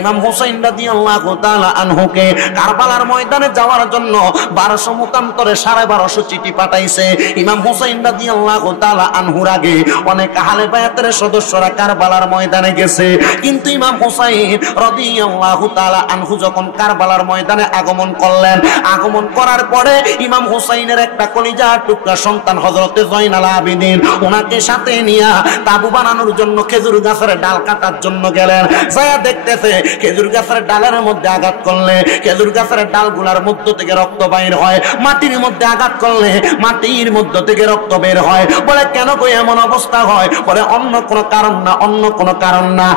ইমাম হুসাইন রাদিয়াল্লাহু তাআলা আনহুকে কারবালার ময়দানে যাওয়ার জন্য 1200 মতান্তরে 1250 চিঠি পাঠাইছে। ইমাম হুসাইন রাদিয়াল্লাহু তাআলা আনহুর আগে অনেক আহলে বায়াতের সদস্যরা কারবালার ময়দানে গেছে, কিন্তু ইমাম হুসাইন রাদিয়াল্লাহু তাআলা আনহু যখন কারবালার ময়দানে আগমন করলেন, আগমন করার পরে ইমাম হুসাইনের একটা কলিজার টুকরা সন্তান হযরতে জয়নাল আবেদিন ওনাকে সাথে নিয়ে তাবু বানানোর জন্য খেজুর গাছের ডাল কাটার জন্য গেলেন। যায়া দেখতেছে খেজুর গাছের ডালের মধ্যে আঘাত করলে খেজুর গাছের ডালগুলার মধ্য থেকে রক্ত বাইর হয়, মাটির মধ্যে আঘাত করলে মাটির মধ্য থেকে রক্ত বের হয়। বলে কেন কই এমন অবস্থা হয়? বলে অন্য কোনো কারণ না, অন্য কোনো কারণ না।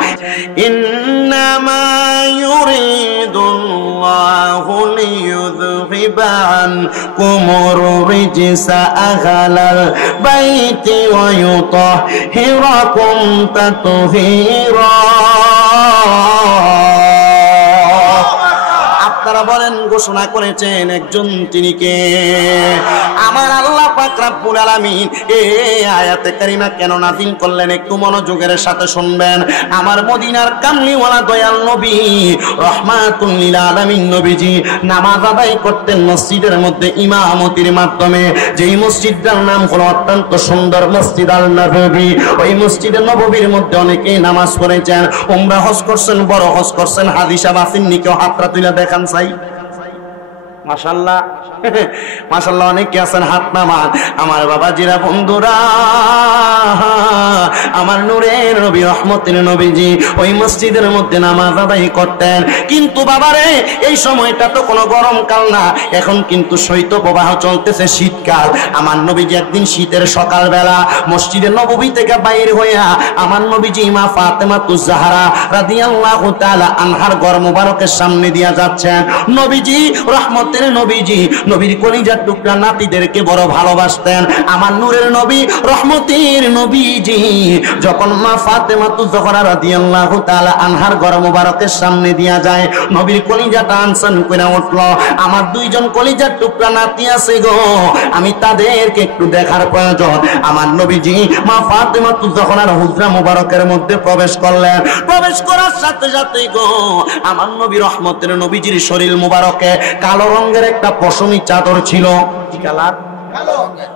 ইন্নামা ইউরিদুল্লাহু লিইয়ুযহিবা আনকুমুর রিজসা আহলাল বাইতি ওয়া ইউতাহহিরাকুম তাতহীরা। আপনারা বলেন, ঘোষণা করেছেন একজন, তিনি কে? আমার আল্লাহ পাক রব্বুল আলামিন এই আয়াতে কারিমা কেন নাযিল করলেন একটু মনোযোগের সাথে শুনবেন। আমার মদিনার কামলিওয়ালা দয়াল নবী রাহমাতুল লিল আলামিন নবীজি নামাজ আদায় করতেন মসজিদের মধ্যে ইমামতির মাধ্যমে। যেই মসজিদটার নাম হলো অত্যন্ত সুন্দর মসজিদ আল নববী। ওই মসজিদে নববীর মধ্যে অনেকেই নামাজ পড়েছেন, উমরা হজ করছেন, বড় হজ করছেন। হাজি সাহেব আসেননি? কেউ হাতটা তুলে দেখান চাই। মাশাআল্লাহ মাশাআল্লাহ, অনেকে আছেন, হাত নামান। আমার বাবাজিরা, বন্ধুরা, আমার নূরের নবী রহমতের নবীজি ওই মসজিদের মধ্যে নামাজ আদায় করতেন। কিন্তু বাবারে, এই সময়টা তো কোনো গরমকাল না, এখন কিন্তু শৈত্যপ্রবাহ চলতেছে, শীতকাল। আমার নবীজি একদিন শীতের সকালবেলা মসজিদে নববী থেকে বাইরে হইয়া আমার নবীজি মা ফাতেমাতুজ জাহরা রাদিয়াল্লাহু তাআলা আনহার ঘর মুবারকের সামনে দিয়া যাচ্ছেন। নবীজি রহমত নবীজি নবীর কলিজার টুকরা নাতিদেরকে বড় ভালোবাসতেন। আমার নূরের নবী রহমতের নবীজি যখন মা ফাতেমাতুজ জাহরা রাদিয়াল্লাহু তাআলা আনহার ঘর মুবারকের সামনে দিয়া যায়, নবীর কলিজাটা আনসান কইরা উঠল, আমার দুইজন কলিজার টুকরা নাতি আছে গো, আমি তাদেরকে একটু দেখার প্রয়োজন। আমার নবীজি মা ফাতেমাতুজ জাহরার হুজরা মুবারকের মধ্যে প্রবেশ করলেন। প্রবেশ করার সাথে সাথে গো আমার নবী রহমতের নবীজির শরীর মুবারকে কালো রঙের একটা পশমি চাদর ছিল। কি কালার?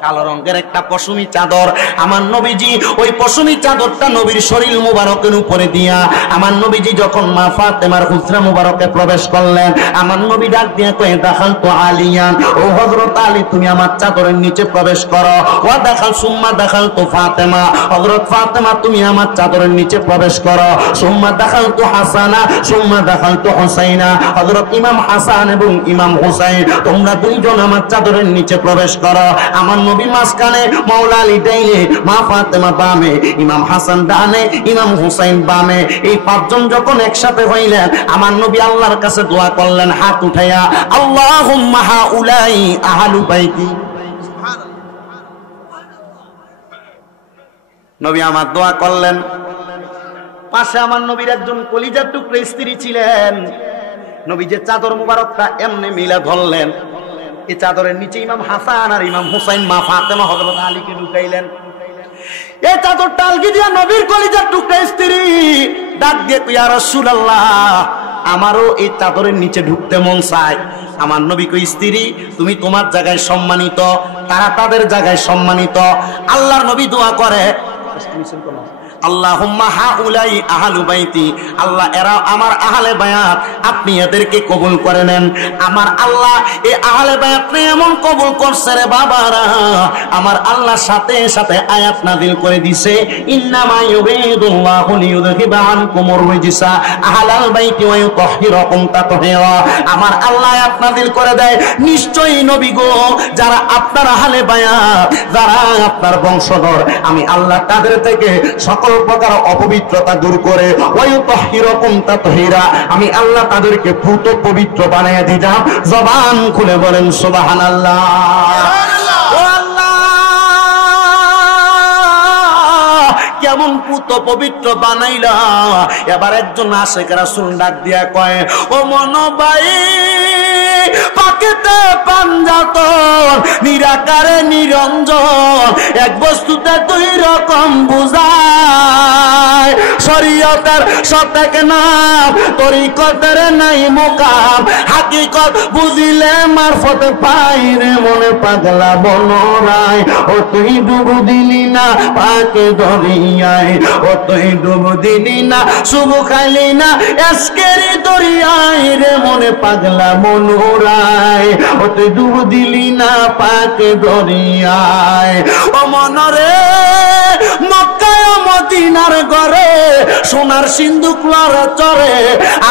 কালো রঙের একটা পশমি চাদর। আমার নবীজি ওই পশমি চাদরটা নবীর শরীর মুবারকের উপরে দিয়া আমার নবীজি যখন মা ফাতেমার হুজরা মুবারকে প্রবেশ করলেন, আমার নবী ডাক দিয়ে কয়ে, দেখাল তো আলিয়ান, ও হযরত আলী তুমি আমার চাদরের নিচে প্রবেশ করো। ওয়া দেখাল সুম্মা দেখাল তো ফাতেমা, হযরত ফাতেমা তুমি আমার চাদরের নিচে প্রবেশ করো। সুম্মা দেখাল তো হাসানা, সুম্মা দেখাল তো হুসাইনা, হযরত ইমাম হাসান এবং ইমাম হুসাইন তোমরা দুইজন আমার চাদরের নিচে প্রবেশ করো। আমার নবী মাঝখানে, মাওলা আলী ডাইনে, মা ফাতেমা বামে, ইমাম হাসান ডানে, ইমাম হুসাইন বামে। এই পাঁচজন যখন একসাথে হইলেন, আমার নবী আল্লাহর কাছে দোয়া করলেন হাত উঠাইয়া, আল্লাহুম্মা হাউলাই আহলু বাইতি। নবী আমার দোয়া করলেন। পাশে আমার নবীর একজন কলিজার টুকরা স্ত্রী ছিলেন। নবী যে চাদর মুবারকটা এমনি মিলা ধরলেন, এই চাদরের নিচে ইমাম হাসান আর ইমাম হুসাইন মা ফাতেমা হযরত আলীকে ঢুকাইলেন। এই চাদরটা আলগি দিয়া নবীর কলিজার টুকরা স্ত্রী ডাক দিয়ে, ইয়া রাসূলুল্লাহ, আমারও এই চাদরের নিচে ঢুকতে মন চায়। আমার নবী কই, স্ত্রী তুমি তোমার জায়গায় সম্মানিত, তারা তাদের জায়গায় সম্মানিত। আল্লাহর নবী দোয়া করে, আল্লাহুম্মা হাউলাই আহলু বাইতি, আল্লাহ এরা আমার আহলে বায়াত, আপনি এদেরকে কবুল করে নেন। আমার আল্লাহ এই আহলে বায়াতকে এমন কবুল করছে রে বাবারা, আমার আল্লাহ সাথে সাথে আয়াত নাযিল করে দিছে, ইন্নামা ইউরিদুল্লাহু লিইয়ুযহিবা আনকুমুর রিজসা আহলাল বাইতি ওয়া ইউতাহহিরাকুম তাতহীরা। আমার আল্লাহ আয়াত নাযিল করে দেয়, নিশ্চয়ই নবী গো, যারা আপনার আহলে বায়াত, যারা আপনার বংশধর, আমি আল্লাহ তাদের থেকে সকল প্রকার অপবিত্রতা দূর করে, ওয়ায়ুতাহহিরাকুম তাতহীরা, আমি আল্লাহ তাদেরকে পুত পবিত্র বানিয়ে দিলাম। জবান খুলে বলেন সুবহানাল্লাহ। ও আল্লাহ, কেমন পুত পবিত্র বানাইলা। এবার একজন আশিক রাসূল ডাক দিয়া কয়, ও মন ভাই, পাকেতে পাঞ্জাতন, নিরাকারে নিরঞ্জন, এক বস্তুতে দুই রকম বুঝায়। শরীয়তের শতেক নাম, তরিকতের নাই মুকাম, হাকিকত বুঝিলে মারফত পাই রে মনে পাগলা বনরায়। ও তুই ডুব দিলি না পাকে দরিয়ায়, ও তুই ডুব দিলি না শুভ খাইলি না এসকেরি দরিয়ায় রে মনে পাগলা মনোরায়। ও তুই ডুব দিলি না পাকে দরিয়ায়। ও মনরে মক্কায় মদিনার ঘরে সোনার সিন্দুক লড়ে চড়ে,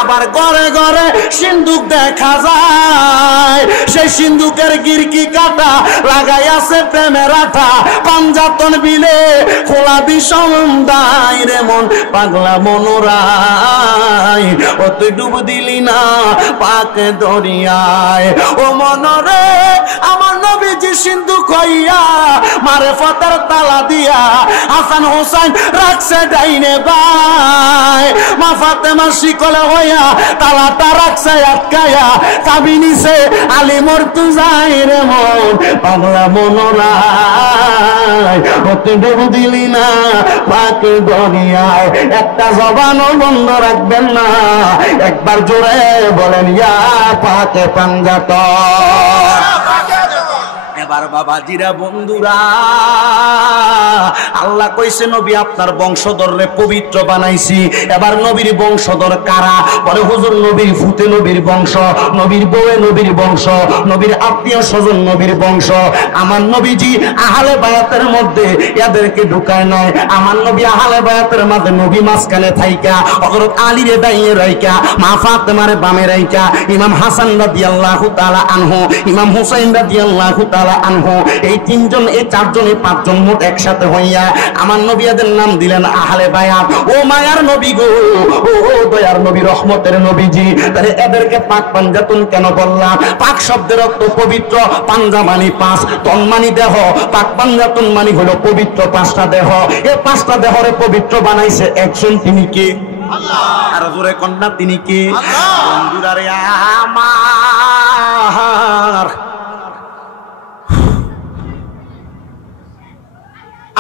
আবার ঘরে ঘরে সিন্দুক দেখা যায়। সেই সিন্দুকের গিরকি কাটা লাগাই আছে প্রেমের আঠা, পাঞ্জাতন বিলে খোলা বিষম দায় রে মন পাগলা মনোরায়। ও তুই ডুব দিলি না পাক দরিয়ায়। ও মনরে আমার নবীজি সিন্ধুক হইয়া মারেফতের তালা দিয়া হাসান হোসেন রাখছে ডাইনে বাই। মা ফাতেমা শিকলে হইয়া তালাটা রাখছে আটকায়া, চাবি নিছে আলী মর্তুজাই রে মন পাগলা মনোরায়। ও তুই ডুব দিলি না পাক দরিয়ায়। একটা জবানও বন্ধ রাখবেন না, একবার জোরে বলেন ইয়া পাকে পাঞ্জাতন। এবার বাবাজিরা বন্ধুরা, আল্লাহ কইছে নবী আপনার বংশধররে পবিত্র বানাইছি। এবার নবীর বংশধর কারা? বলে হুজুর নবীর ফুতে নবীর বংশ, নবীর বউয়ে নবীর বংশ, নবীর আত্মীয় স্বজন নবীর বংশ। আমার নবীজি আহলে বায়াতের মধ্যে এদেরকে ঢুকায় নয়। আমার নবী আহলে বায়াতের মাঝে নবী মাঝখানে থাইকা হযরত আলীরে দাইয়ে রাইকা, মা ফাতেমারে বামে রাইকা, ইমাম হাসান রাদিয়াল্লাহু তাআলা আনহু, ইমাম হুসাইন রাদিয়াল্লাহু তাআলা আনহু, এই তিনজন এই চারজন এই পাঁচজন মোট একসাথে হইয়া আমার নবী এদের নাম দিলেন আহলে বায়াত। ও মায়ার নবী গো, ও দয়ার নবী, রহমতের নবীজি, তাহলে এদেরকে পাক পাঞ্জাতন কেন বললাম? পাক শব্দের অর্থ পবিত্র, পাঞ্জা মানি পাঁচ, তন মানি দেহ, পাক পাঞ্জাতন মানি হলো পবিত্র পাঁচটা দেহ। এই পাঁচটা দেহরে পবিত্র বানাইছে একজন, তিনি কে? আল্লাহ। আর জোরে কন্যা তিনি কে? আল্লাহ। বন্ধুরা রে আমার,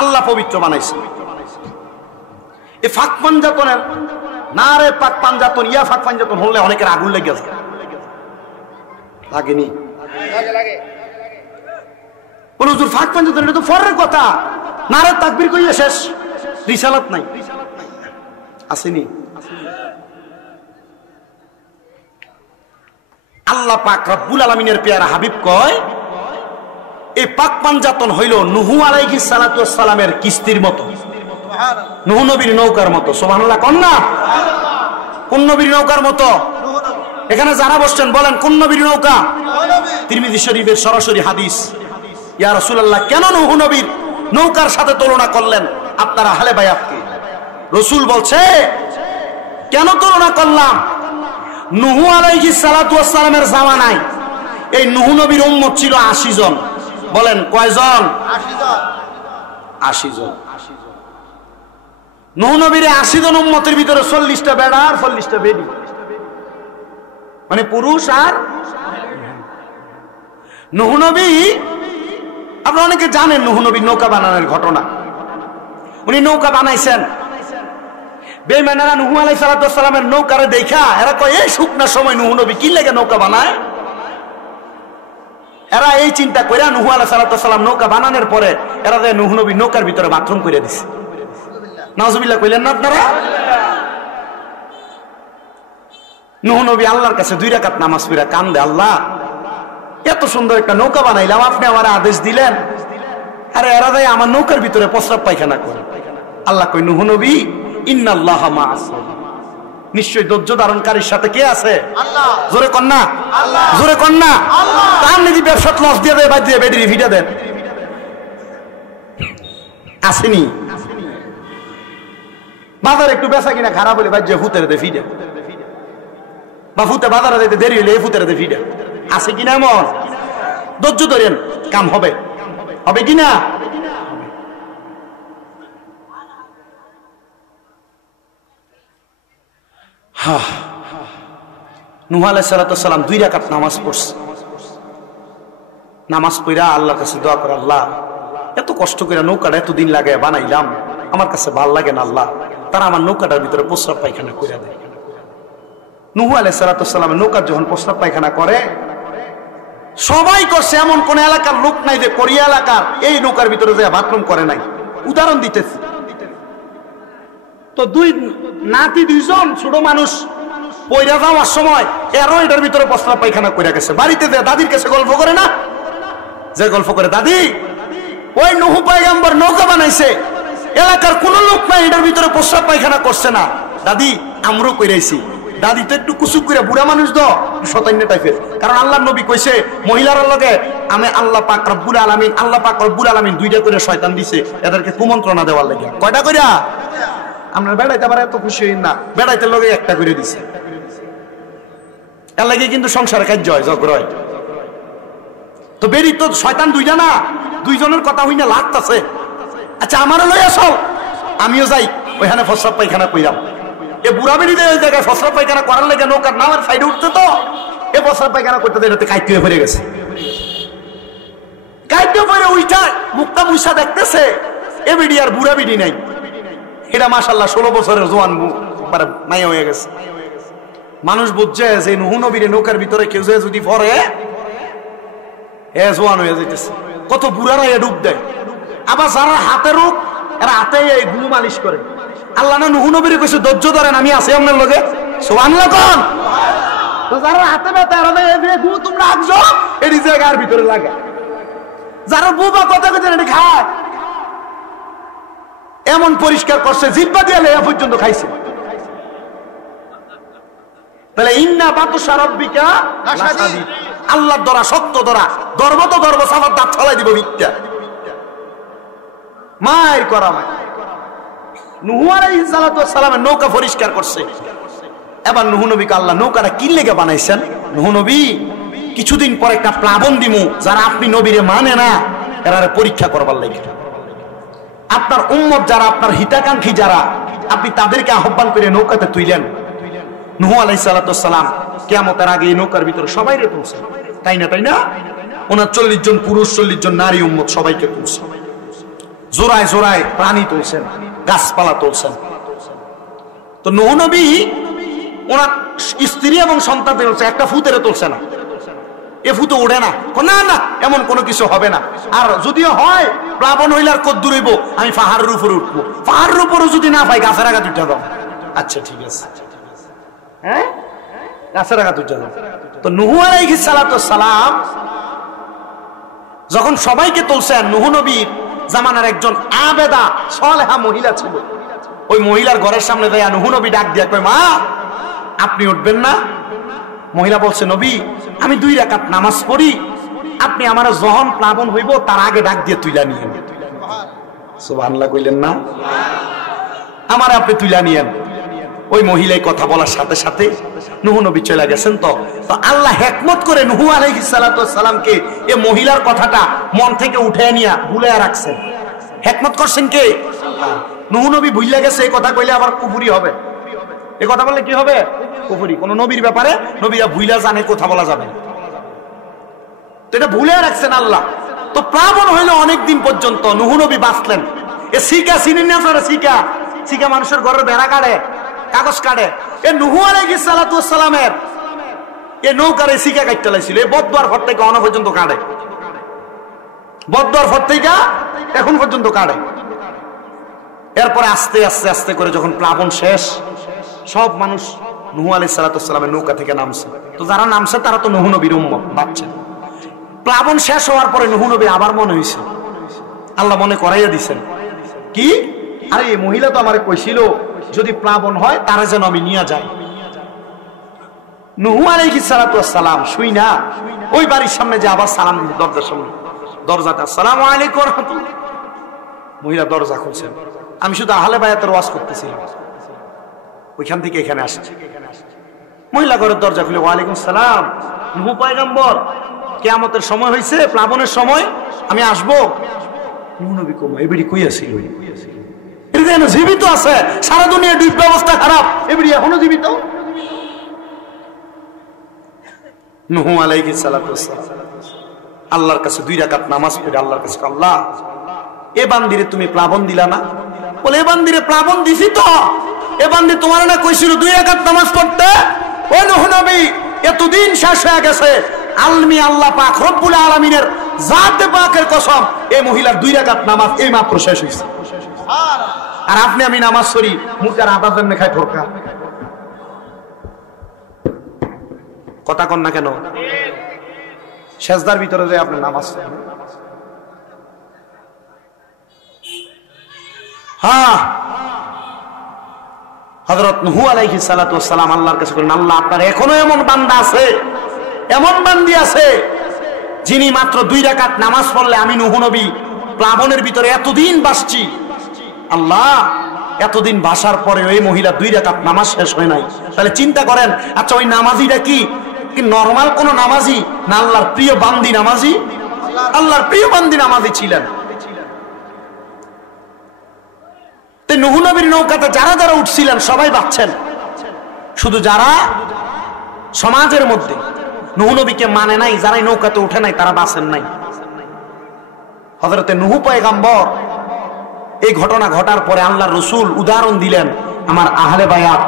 আল্লাহ পবিত্র বানাইছে। এই ফাঁক পাঞ্জাতনের না রে পাক পাঞ্জাতন, ইয়া ফাঁক পাঞ্জাতন হলে অনেকের আগুন লেগে গেছে, লাগেনি? বলে হুজুর ফাঁক পাঞ্জাতন এটা তো ফরের কথা, না রে তাকবীর কইয়া শেষ, রিসালাত নাই, আসেনি? আল্লাহ পাক রব্বুল আলামিনের পেয়ারা হাবিব কয় এই পাক পাঞ্জাতন হইল নূহ আলাইহিস সালাতু ওয়াস সালামের কিস্তির মতো, নূহ নবীর নৌকার মতো। সুবহানাল্লাহ কোন না? কোন নবীর নৌকার মতো? এখানে যারা বসছেন বলেন কোন নবীর নৌকা? তিরমিজি শরীফের সরাসরি হাদিস। ইয়া রাসূলুল্লাহ, কেন নূহ নবীর নৌকার সাথে তুলনা করলেন আপনারা আহলে বায়াতকে? রাসূল বলছে কেন তুলনা করলাম? নূহ আলাইহিস সালাতু ওয়াস সালামের জামানায় এই নূহ নবীর উম্মত ছিল 80 জন। বলেন কয়জন? 80 জন। নূহ নবীর 80 জন উম্মতের ভিতরে 40টা বেড়া আর 40টা বেডি, মানে পুরুষ আর। নূহ নবী, আপনারা অনেকে জানেন নূহ নবীর নৌকা বানানোর ঘটনা। উনি নৌকা বানাইছেন, বেঈমানেরা নূহ আলাইহিস সালাতু ওয়াস সালামের নৌকারে দেখা এরা কয় এই শুকনার সময় নূহ নবী কি লাগে নৌকা বানায়? এরা এই চিন্তা করে নূহ আলাইহিস সালাতু ওয়াস সালাম নৌকা বানানোর পরে এরা যে নূহ নবী নৌকার ভিতরে বাথরুম করে দিছে। নাউজুবিল্লাহ কইলেন না আপনারা? নূহ নবী আল্লাহর কাছে 2 রাকাত নামাজ পড়া কান্দে, আল্লাহ এত সুন্দর একটা নৌকা বানাইলাম, আপনি আমার আদেশ দিলেন, আরে এরা যায় আমার নৌকার ভিতরে প্রস্রাব পায়খানা করে। আল্লাহ কই নূহ নবী ইন্নাল্লাহা মা'আস সাবিরিন, নিশ্চয়ই ধৈর্য ধারণকারীর সাথে কে আছে? আল্লাহ। জোরে কন্যা, আল্লাহ। জোরে কন্যা, আল্লাহ। তার নিজে ব্যবসা লস দিয়ে দেয়, বাদ দিয়ে বেডি ভিডা দেন, আসেনি? বাজারে একটু বেচা কিনা খারাপ হলে বাদ দিয়ে ফুতের দে ফিডা, বা ফুতে বাজারে যেতে দেরি হলে এই ফুতের দে ফিডা, আছে কিনা? এমন ধৈর্য ধরেন, কাম হবে, হবে কিনা? নূহ আলাইহিস সালাতু ওয়াস সালাম 2 রাকাত নামাজ পড়ছে। নামাজ পড়া আল্লাহর কাছে দোয়া করে, আল্লাহ এত কষ্ট করে নৌকাটা এতদিন লাগে বানাইলাম, আমার কাছে ভাল লাগে না আল্লাহ, তারা আমার নৌকাটার ভিতরে প্রস্রাব পায়খানা করে দেয়। নূহ আলাইহিস সালামের নৌকার যখন প্রস্রাব পায়খানা করে, সবাই করছে, এমন কোন এলাকার লোক নাই যে কোরিয়া এলাকার এই নৌকার ভিতরে যে বাথরুম করে নাই। উদাহরণ দিতেছি, তো দুই নাতি দুইজন ছোট মানুষ পয়রা যাওয়ার সময় এরও এটার ভিতরে প্রস্রাব পায়খানা করে গেছে। বাড়িতে যে দাদির কাছে গল্প করে না, যে গল্প করে, দাদি ওই নূহ পয়গম্বর নৌকা বানাইছে, এলাকার কোন লোক নাই এটার ভিতরে প্রস্রাব পায়খানা করছে না, দাদি আমরাও কইরাইছি। দাদি তো একটু কুসুক করে বুড়া মানুষ দ শতান্য টাইপের, কারণ আল্লাহর নবী কইছে মহিলার লগে আমি আল্লাহ পাক রব্বুল আলামিন, আল্লাহ পাক রব্বুল আলামিন দুইটা করে শয়তান দিছে এদেরকে কুমন্ত্রণা দেওয়ার লাগে। কয়টা কইরা? আমরা বেড়াইতে পারে এত খুশি হই না, বেড়াইতে লগে একটা করে দিছে, এর লাগে কিন্তু সংসারে কাজ হয়, ঝগড়া হয়। তো বেরি তো শয়তান দুইটা না, দুইজনের কথা হই না লাগতাছে। আচ্ছা আমারও লই আসো, আমিও যাই ওইখানে প্রস্রাব পায়খানা কইরাম। এ বুড়া বেরিতে ওই জায়গায় প্রস্রাব পায়খানা করার লেগে নৌকার নামের সাইডে উঠতে, তো এ প্রস্রাব পায়খানা করতে এটাতে কাইতে হয়ে পড়ে গেছে। কাইতে পড়ে উইটা মুক্তা মুইসা দেখতেছে এ বিডি আর বুড়া বিডি নাই, এটা মাশাআল্লাহ 16 বছরের জোয়ান মাইয়া হয়ে গেছে। মানুষ বুঝছে যে নূহ নবীর নৌকার ভিতরে কেউ যদি পড়ে এ জোয়ান হয়ে যাইতেছে। কত বুড়ারা এ ডুব দেয়। আবার যারা হাতে রোগ এরা হাতে গু মালিশ করে। আল্লাহ না নূহ নবীর কইছে ধৈর্য ধরেন, আমি আছি আপনার লগে, সুবহানাল্লাহ কোন। তো যারা হাতে ব্যথা এরা এই গু তোমরা আঁকছো এই জায়গার ভিতরে লাগে। যারা বুবা কথা কথা এটা খায় এমন পরিষ্কার করছে জিহ্বা দিয়ে লেয়া পর্যন্ত খাইছে। তাহলে ইন্না বাতুশা রাব্বিকা লাশাদীদ, আল্লাহর দরা শক্ত দরা, ধর্ম তো ধর্ম সাবার দাঁত ছলাই দিব মিথ্যা মায়ের করা মায়। নূহ আলাইহিস সালামের নৌকা পরিষ্কার করছে। এবার নূহ নবীকে আল্লাহ নৌকাটা কি লেগে বানাইছেন? নূহ নবী কিছুদিন পরে একটা প্লাবন দিমু, যারা আপনি নবীরে মানে না এরা পরীক্ষা করবার লাগে। আপনার উম্মত যারা, আপনার হিতাকাঙ্ক্ষী যারা, আপনি তাদেরকে আহ্বান করে নৌকাতে তুইলেন। নূহ আলাইহিস সালাম কিয়ামতের আগে এই নৌকার ভিতরে সবাই রে তুলছে, তাই না? তাই না? ওনার 40 জন পুরুষ 40 জন নারী উম্মত সবাইকে তুলছে। জোড়ায় জোড়ায় প্রাণী তুলছেন, গাছপালা তুলছেন। তো নূহ নবী ওনার স্ত্রী এবং সন্তান তুলছে, একটা ফুতেরে তুলছে না। এ ফুতে ওঠে না, না না এমন কোনো কিছু হবে না। আর যদিও হয় প্লাবন হইলে আর কদ্দুর হইব, আমি পাহাড়ের উপরে উঠবো, পাহাড়ের উপরে যদি না পাই গাছের আঘাত উঠে দাও। আচ্ছা ঠিক আছে, হ্যাঁ গাছের আঘাত উঠে দাও। তো নূহ আলাইহিস সালাম যখন সবাইকে তুলছেন, নূহ নবীর জামানার একজন আবেদা সালেহা মহিলা ছিল। ওই মহিলার ঘরের সামনে যায় নূহ নবী ডাক দিয়া কয়, মা আপনি উঠবেন না? মহিলা বলছে, নবী আমি 2 রাকাত নামাজ পড়ি, আপনি আমার যখন প্লাবন হইব তার আগে ডাক দিয়ে তুইলা নিয়েন। সুবহানাল্লাহ কইলেন না? আমার আপনি তুইলা নিয়েন। ওই মহিলাই কথা বলার সাথে সাথে নূহ নবী চলে গেছেন। তো আল্লাহ হিকমত করে নূহ আলাইহিস সালামকে এই মহিলার কথাটা মন থেকে উঠে নিয়ে ভুলে রাখছেন। হিকমত করছেন কে? নূহ নবী ভুলে গেছে, এই কথা কইলে আবার কুফরি হবে। এই কথা বললে কি হবে? কুফরি। কোন নবীর ব্যাপারে নবীরা ভুইলা জানে, কথা বলা যাবে না। তো এটা ভুলে রাখছেন আল্লাহ। তো প্লাবন হইলো অনেক দিন পর্যন্ত নূহ নবী বাঁচলেন। এ শিকা চিনেন না আপনারা? শিকা মানুষের ঘরের বেড়া কাটে, কাগজ কাটে। এ নূহ আলাইহিস সালামের এ নৌকারে শিকা কাটতে লাইছিল। এই বদদুয়ার ঘর থেকে অন পর্যন্ত কাটে, বদদুয়ার ঘর থেকে এখন পর্যন্ত কাটে। এরপরে আস্তে আস্তে আস্তে করে যখন প্লাবন শেষ, সব মানুষ নূহ আলাইহিস সালামের নৌকা থেকে নামছে। তো যারা নামছে তারা তো নূহ নবীর উম্মত, বাচ্চা। প্লাবন শেষ হওয়ার পরে নূহ নবী আবার মনে হয়েছে, আল্লাহ মনে করাইয়া দিছেন কি, আরে এই মহিলা তো আমারে কইছিল যদি প্লাবন হয় তারা যেন আমি নিয়ে যাই। নূহ আলাইহিস সালাম শুই না ওই বাড়ির সামনে যে আবার সালাম, দরজার সামনে দরজাটা, আসসালামু আলাইকুম ওয়া রাহমাতুল্লাহ। মহিলা দরজা খুলছেন। আমি শুধু আহলে বায়াতের ওয়াজ করতেছিলাম, ওইখান থেকে এখানে আসছে। মহিলা ঘরের দরজা খুলে, ওয়ালাইকুম সালাম, নূহ পয়গম্বর কিয়ামতের সময় হয়েছে, প্লাবনের সময়, আমি আসবো। নূহ নবী কই, এবারে কই আছিল? এটা জীবিত আছে, সারা দুনিয়া ডুব ব্যবস্থা খারাপ, এবারে এখনো জীবিত। নূহ আলাইহিস সালাম আল্লাহর কাছে 2 রাকাত নামাজ পড়ে আল্লাহর কাছে, আল্লাহ এ বান্দিরে তুমি প্লাবন দিলা না? বলে এ বান্দিরে প্লাবন দিছি তো, এ বান্দি তোমার না কইছিল 2 রাকাত নামাজ পড়তে? ও নূহ নবী এতদিন শেষ হয়ে গেছে, আলমি আল্লাহ পাক রব্বুল আলামিনের জাতে পাকের কসম, এই মহিলার 2 রাকাত নামাজ এই মাত্র শেষ হইছে। আর আপনি আমি নামাজ পড়ি মুখের আদা জন্য খাই ঠোরকা। কথা কন না কেন? সেজদার ভিতরে যে আপনি নামাজ পড়েন, হ্যাঁ হযরত নূহ আলাইহিস সালাতু ওয়াস সালাম আল্লাহর কাছে বলেন, আল্লাহ আপনার এখনো এমন বান্দা আছে, এমন বান্দি আছে যিনি মাত্র 2 রাকাত নামাজ পড়লে আমি নূহ নবী প্লাবনের ভিতরে এতদিন বাসছি। আল্লাহ এতদিন বাসার পরে ওই মহিলা 2 রাকাত নামাজ শেষ হয় নাই। তাহলে চিন্তা করেন, আচ্ছা ওই নামাজিটা কি নরমাল কোন নামাজি না আল্লাহর প্রিয় বান্দি নামাজি? আল্লাহর প্রিয় বান্দি নামাজি ছিলেন। তো নূহ নবীর নৌকাতে যারা যারা উঠছিলেন সবাই বাঁচছেন, শুধু যারা সমাজের মধ্যে নূহ নবীকে মানে নাই, যারা নৌকাতে উঠে নাই তারা বাঁচেন নাই। হযরতে নূহ পয়গম্বর এই ঘটনা ঘটার পরে আল্লাহর রাসূল উদাহরণ দিলেন, আমার আহলে বায়াত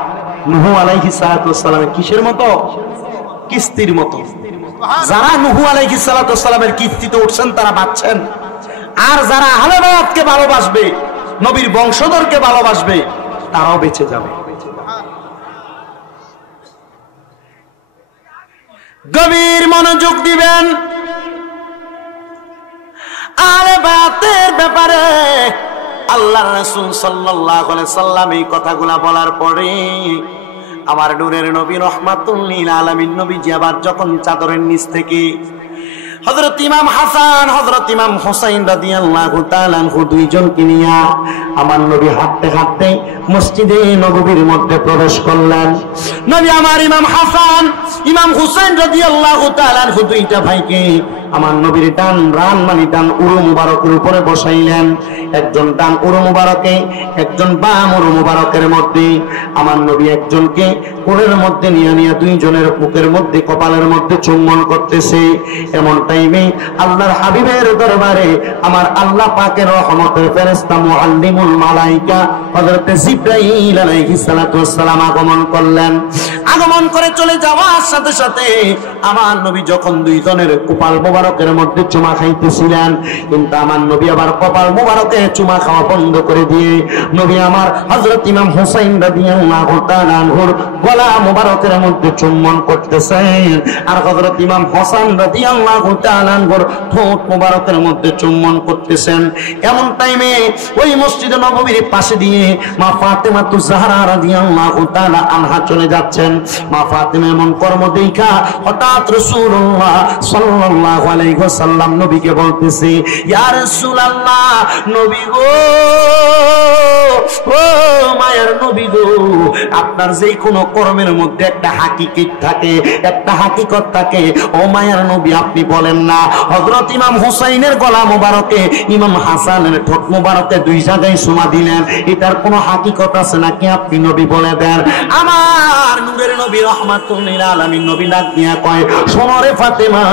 নূহ আলাইহিস সালাতু ওয়াস সালামের কিসের মতো? কিস্তির মতো। যারা নূহ আলাইহিস সালাতু ওয়াস সালামের কিস্তিতে উঠছেন তারা বাঁচছেন, আর যারা আহলে বায়াতকে ভালোবাসবে, নবীর বংশধরকে ভালোবাসবে, তারাও বেঁচে যাবে। গভীর মনোযোগ দিবেন আহলে বায়াতের ব্যাপারে। আল্লাহর রাসূল সাল্লাল্লাহু আলাইহি সাল্লাম এই কথাগুলা বলার পরে আমার নূরের নবী রাহমাতুল লিল আলামিন নবীজি আবার যখন চাদরের নিচ থেকে হযরত ইমাম হাসান হযরত ইমাম হুসাইন রাদিয়াল্লাহু তাআলা আনহু দুইজনকে নিয়ে আমার নবী হাঁটতে হাঁটতে মসজিদে নববীর মধ্যে প্রবেশ করলেন। নবী আমার ইমাম হাসান ইমাম হুসাইন রাদিয়াল্লাহু তাআলা আনহু দুইটা ভাইকে আমার নবীর ডান ডান উরু মুবারকের উপরে বসাইলেন। একজন ডান উরু মুবারকে, একজন বাম উরু মুবারকের মধ্যে। আমার নবী একজনকে কোলের মধ্যে নিয়ে নিয়ে দুইজনের বুকের মধ্যে কপালের মধ্যে চুম্বন করতেছে। এমন টাইমে আল্লাহর হাবিবের দরবারে আমার আল্লাহ পাকের রহমতের ফেরেশতা মুআল্লিমুল মালায়েকা হযরত জিবরাইল আলাইহিস সালাতু ওয়াস সালাম আগমন করলেন। আগমন করে চলে যাওয়ার সাথে সাথে আমার নবী যখন দুইজনের কপাল মুবারকের মধ্যে চুমা খাইতেছিলেন, কিন্তু আমার নবী আবার কপাল মুবারকে চুমা খাওয়া বন্ধ করে দিয়ে নবী আমার হযরত ইমাম হুসাইন রাদিয়াল্লাহু তাআলা আনহুর গলা মুবারকের মধ্যে চুম্বন করতেছেন, আর হযরত ইমাম হাসান রাদিয়াল্লাহু তাআলা আনহুর ঠোঁট মুবারকের মধ্যে চুম্বন করতেছেন। এমন টাইমে ওই মসজিদে নববীর পাশে দিয়ে মা ফাতেমা তুজহারা রাদিয়াল্লাহু তাআলা আনহা চলে যাচ্ছেন। মা ফাতেমা এমন কর্ম দেখা হঠাৎ রাসূলুল্লাহ সাল্লাল্লাহু আলাইহি ওয়াসাল্লাম নবীকে বলতেছে, ইয়া রাসূলুল্লাহ, নবী গো, ও মায়ের নবী গো, আপনার যে কোনো কর্মের মধ্যে একটা হাকিকত থাকে, একটা হাকিকত থাকে। ও মায়ের নবী, আপনি বলেন না হযরত ইমাম হুসাইনের গলা মোবারকে ইমাম হাসানের ঠোঁট মোবারকে 2 জায়গায় চুমা দিলেন, এটার কোনো হাকিকত আছে নাকি? আপনি নবী বলে দেন। আমার নূরের নবী রাহমাতুল লিল আলামিন নবী ডাক দিয়া কয়, শোনো রে ফাতেমা,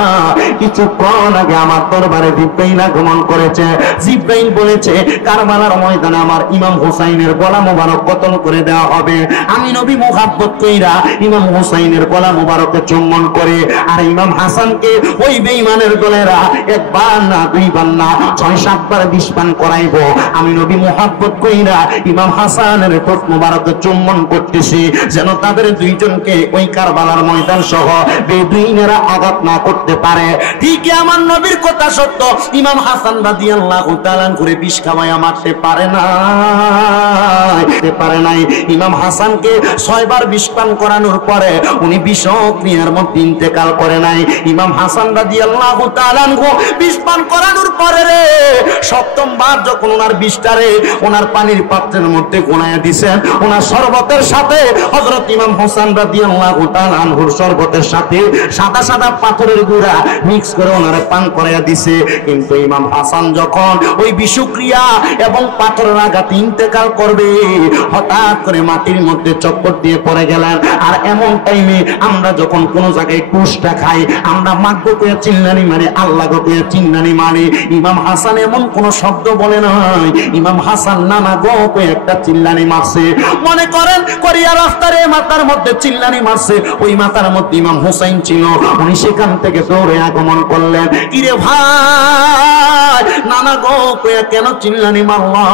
কিছুক্ষণ আগে আমার দরবারে জিবরাইল আগমন করেছে। জিবরাইল বলেছে কারবালার ময়দানে আমার ইমাম হুসাইনের গলা মোবারক কতল করে দেওয়া হবে। আমি নবী মুহাব্বত কইরা ইমাম হুসাইনের গলা মোবারকে চুম্বন করে আর ইমাম হাসানকে ওই বেঈমানের দলেরা একবার না দুইবার না 6-7 বার বিষ পান করাইবো। আমি নবী মুহাব্বত কইরা ইমাম হাসানের ঠোঁট মোবারকে চুম্বন করতেছি, যেন তাদের দুইজনকে ওই কারবালার ময়দান সহ বেদুইনেরা আঘাত না করতে পারে। ঠিক আমার নবীর কথা সত্য, ইমাম হাসান রাদিয়াল্লাহু তাআলা করে বিষ খাওয়ায়া মারতে পারে নাই। ইমাম হাসানকে 6 বার বিষ পান করানোর পরে উনি বিষক্রিয়ার মধ্যে ইন্তেকাল করে নাই। ইমাম হাসান রাদিয়াল্লাহু তাআলা বিষ পান করানোর পরে রে 7ম বার যখন ওনার বিষটারে ওনার পানির পাত্রের মধ্যে গোনায়া দিবেন, ওনার শরবতের সাথে হযরত ইমাম হাসান রাদিয়াল্লাহু তাআলা আনহুর শরবতের সাথে সাদা সাদা পাথরের গুঁড়া মিক্স করে ওনারে পান করায়া দিছে। কিন্তু ইমাম হাসান যখন ওই বিষক্রিয়া এবং পাথরের আঘাতে ইন্তেকাল করবে, হঠাৎ করে মাটির মধ্যে চক্কর দিয়ে পড়ে গেলেন। আর এমন টাইমে আমরা যখন কোন জায়গায় কুষ্টা খাই, আমরা মাগবো করে চিল্লা চিল্লানি মারে, আল্লাহ গো কইয়া চিল্লানি মারে। ইমাম হাসান এমন কোন শব্দ বলে নাই, ইমাম হাসান নানা গো কইয়া একটা চিল্লানি মারছে। মনে করেন করিয়া রাস্তারে মাথার মধ্যে চিল্লানি মারছে, ওই মাথার মধ্যে ইমাম হুসাইন ছিল। উনি সেখান থেকে দৌড়ে আগমন করলেন। কিরে ভাই, নানা গো কইয়া কেন চিল্লানি মারলা?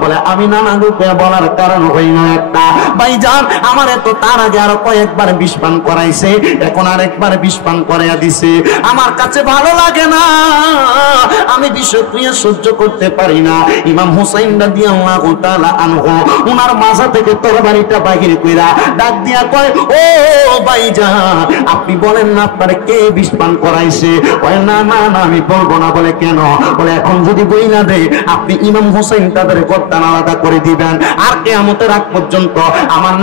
বলে আমি নানা গো কইয়া বলার কারণ হইল একটা, ভাইজান আমার এত তার আগে আরো কয়েকবার বিষ পান করাইছে, এখন আরেকবার বিষ পান করাইয়া দিছে। আমার কাছে ভালো লাগে না, আমি বিষক্রিয়া সহ্য করতে পারি না। ইমাম হুসাইন রাদিয়াল্লাহু তাআলা আনহু উনার মাথা থেকে তরবারিটা বাহির কইরা ডাক দিয়া কয়, ও ভাইজান আপনি বলেন না আপনার কে বিষ পান করাইছে? বলে না না না আমি বলবো না। বলে কেন? বলে এখন যদি বই না দেয় আপনি ইমাম হুসাইন তাদের গর্দান আলাদা করে দিবেন, আর কিয়ামতের আগ পর্যন্ত আমার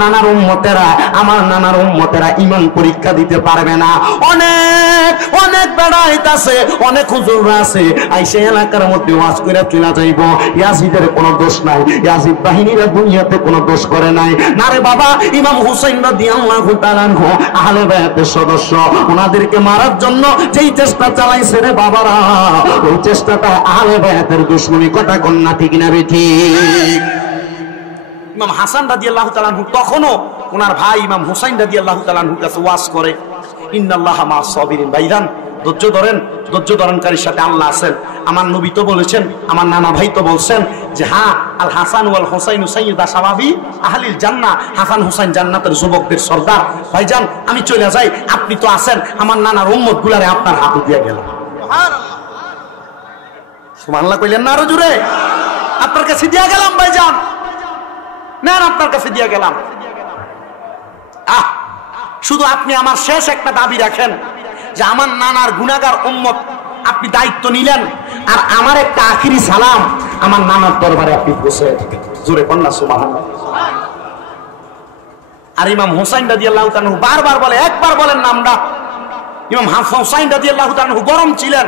নানার উম্মতেরা ইমান পরীক্ষা দিতে পারবে না। অনেক অনেক বেড়াইত আছে, অনেক হুজুররা আছে, আইসে এলাকার মধ্যে ওয়াজ করে চলে যাইব। ইয়াজিদের কোনো দোষ নাই, ইয়াজিদ বাহিনীরা দুনিয়াতে কোনো দোষ করে নাই। না রে বাবা, ইমাম হুসাইন রাদিয়াল্লাহু তাআলা আনহু আহলে বায়াতের সদস্য, ওনাদেরকে মারার জন্য যেই চেষ্টা চালাইছে রে বাবারা, ওই চেষ্টাটা আহলে বায়াতের দুশমনী। কথা কোন না ঠিক না ঠিক? ইমাম হাসান রাদিয়াল্লাহু তাআলা আনহু তখনও ওনার ভাই ইমাম হুসাইন রাদিয়াল্লাহু তাআলা আনহুর কাছে ওয়াজ করে, ইন্নাল্লাহা মা'আস সাবিরিন। ভাইজান ধৈর্য ধরেন, ধৈর্য ধারণকারীর সাথে আল্লাহ আছেন। আমার নবী তো বলেছেন, আমার নানা ভাই তো বলছেন যে হ্যাঁ আল হাসান ওয়াল হুসাইন সাইয়্যিদা শাবাবি আহলিল জান্নাহ, হাসান হুসাইন জান্নাতের যুবকদের সর্দার। ভাইজান আমি চলে যাই, আপনি তো আছেন, আমার নানার উম্মত গুলারে আপনার হাতে দিয়ে গেলাম। সুবহানাল্লাহ, সুবহানাল্লাহ কইলেন না আরো জোরে? আপনার কাছে দিয়ে গেলাম ভাইজান, নেন আপনার কাছে দিয়ে গেলাম। শুধু আপনি আমার শেষ একটা দাবি রাখেন যে আমার নানার গুনাহগার উম্মত আপনি দায়িত্ব নিলেন, আর আমার একটা আখিরি সালাম আমার নানার দরবারে আপনি পৌঁছে দিবেন। জোরে কন্যা সুবহানাল্লাহ। আর ইমাম হুসাইন রাদিয়াল্লাহু তাআলা বারবার বলে, একবার বলেন নামটা। ইমাম হুসাইন রাদিয়াল্লাহু তাআলা গরম ছিলেন,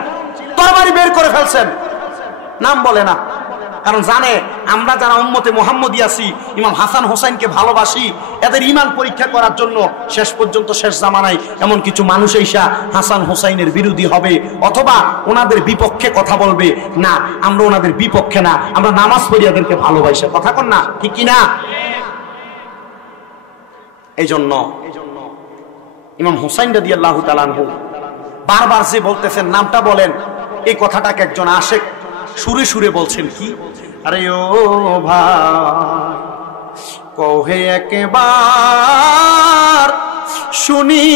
তরবারি বের করে ফেলছেন, নাম বলে না। কারণ জানে আমরা যারা উম্মতে মুহাম্মদী আছি, ইমাম হাসান হোসাইনকে ভালোবাসি, এদের ঈমান পরীক্ষা করার জন্য শেষ পর্যন্ত শেষ জামানায় এমন কিছু মানুষ এসা হাসান হোসাইনের বিরোধী হবে অথবা ওনাদের বিপক্ষে কথা বলবে। না, আমরা ওনাদের বিপক্ষে না, আমরা নামাজ পড়ি এদেরকে ভালোবাসি। কথা কন না ঠিক কি না? এই জন্য ইমাম হুসাইন রাদিয়াল্লাহু তাআলা আনহু বারবার যে বলতেছেন নামটা বলেন, এই কথাটাকে একজন আশেক সুরে সুরে বলছেন কি, আরে ও ভাই কহে একবার শুনি,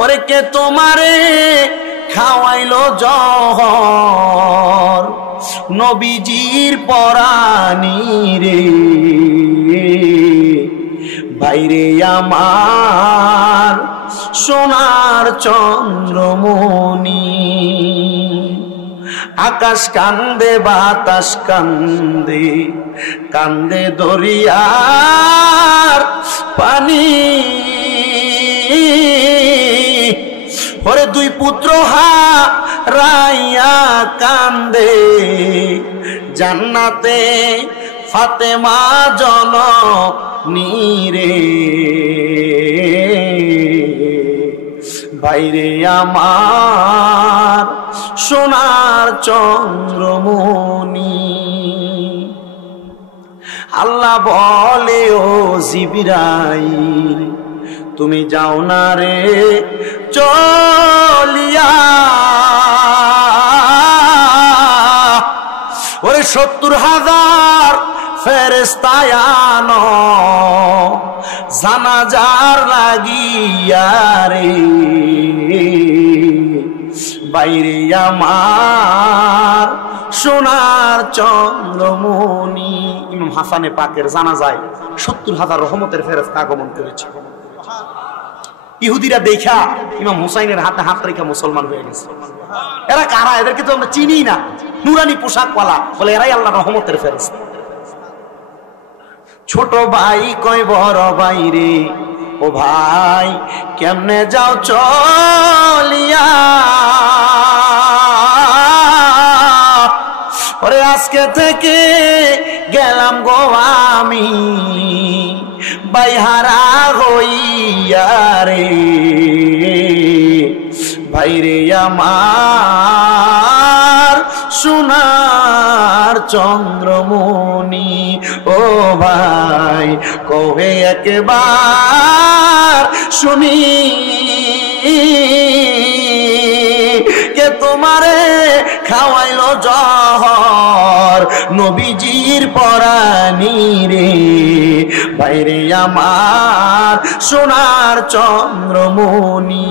ওরে কে তোমারে খাওয়াইলো জহর নবীজির পরানি রে, বাইরে আমার সোনার চন্দ্রমণি, আকাশ কান্দে বাতাস কান্দে, কান্দে দরিয়ার পানি, ওরে দুই পুত্র হারাইয়া কান্দে জান্নাতে ফাতেমা জননী রে, বাইরে আমার সোনার চন্দ্রমণি। আল্লাহ বলে ও জিবরাইল তুমি যাও না রে চলিয়া, ওরে ৭০,০০০ ফেরেশতা আনো জানাজার লাগিয়া রে, বাইরে আমার সোনার চন্দ্রমণি। ইমাম হাসানে পাকের জানাজায় ৭০,০০০ রহমতের ফেরেশতা আগমন করেছে। ইহুদিরা দেখা ইমাম হুসাইনের হাতে হাত রেখে মুসলমান হয়ে গেছে। এরা কারা? এদেরকে তো আমরা চিনি না, নুরানি পোশাকওয়ালা, বলে এরাই আল্লাহর রহমতের ফেরেশতা। ছোট ভাই কয় বড় ভাই রে, ও ভাই কেমনে যাও চলিয়া, ওরে আজকে থেকে গেলাম গো আমি বাইহারা হইয়া রে ভাইরে আমার সোনার চন্দ্রমণি ও ভাই কবে একবার শুনি কে তোমারে খাওয়াইলো জহর নবীজির পরানি রে ভাইরে আমার সোনার চন্দ্রমণি।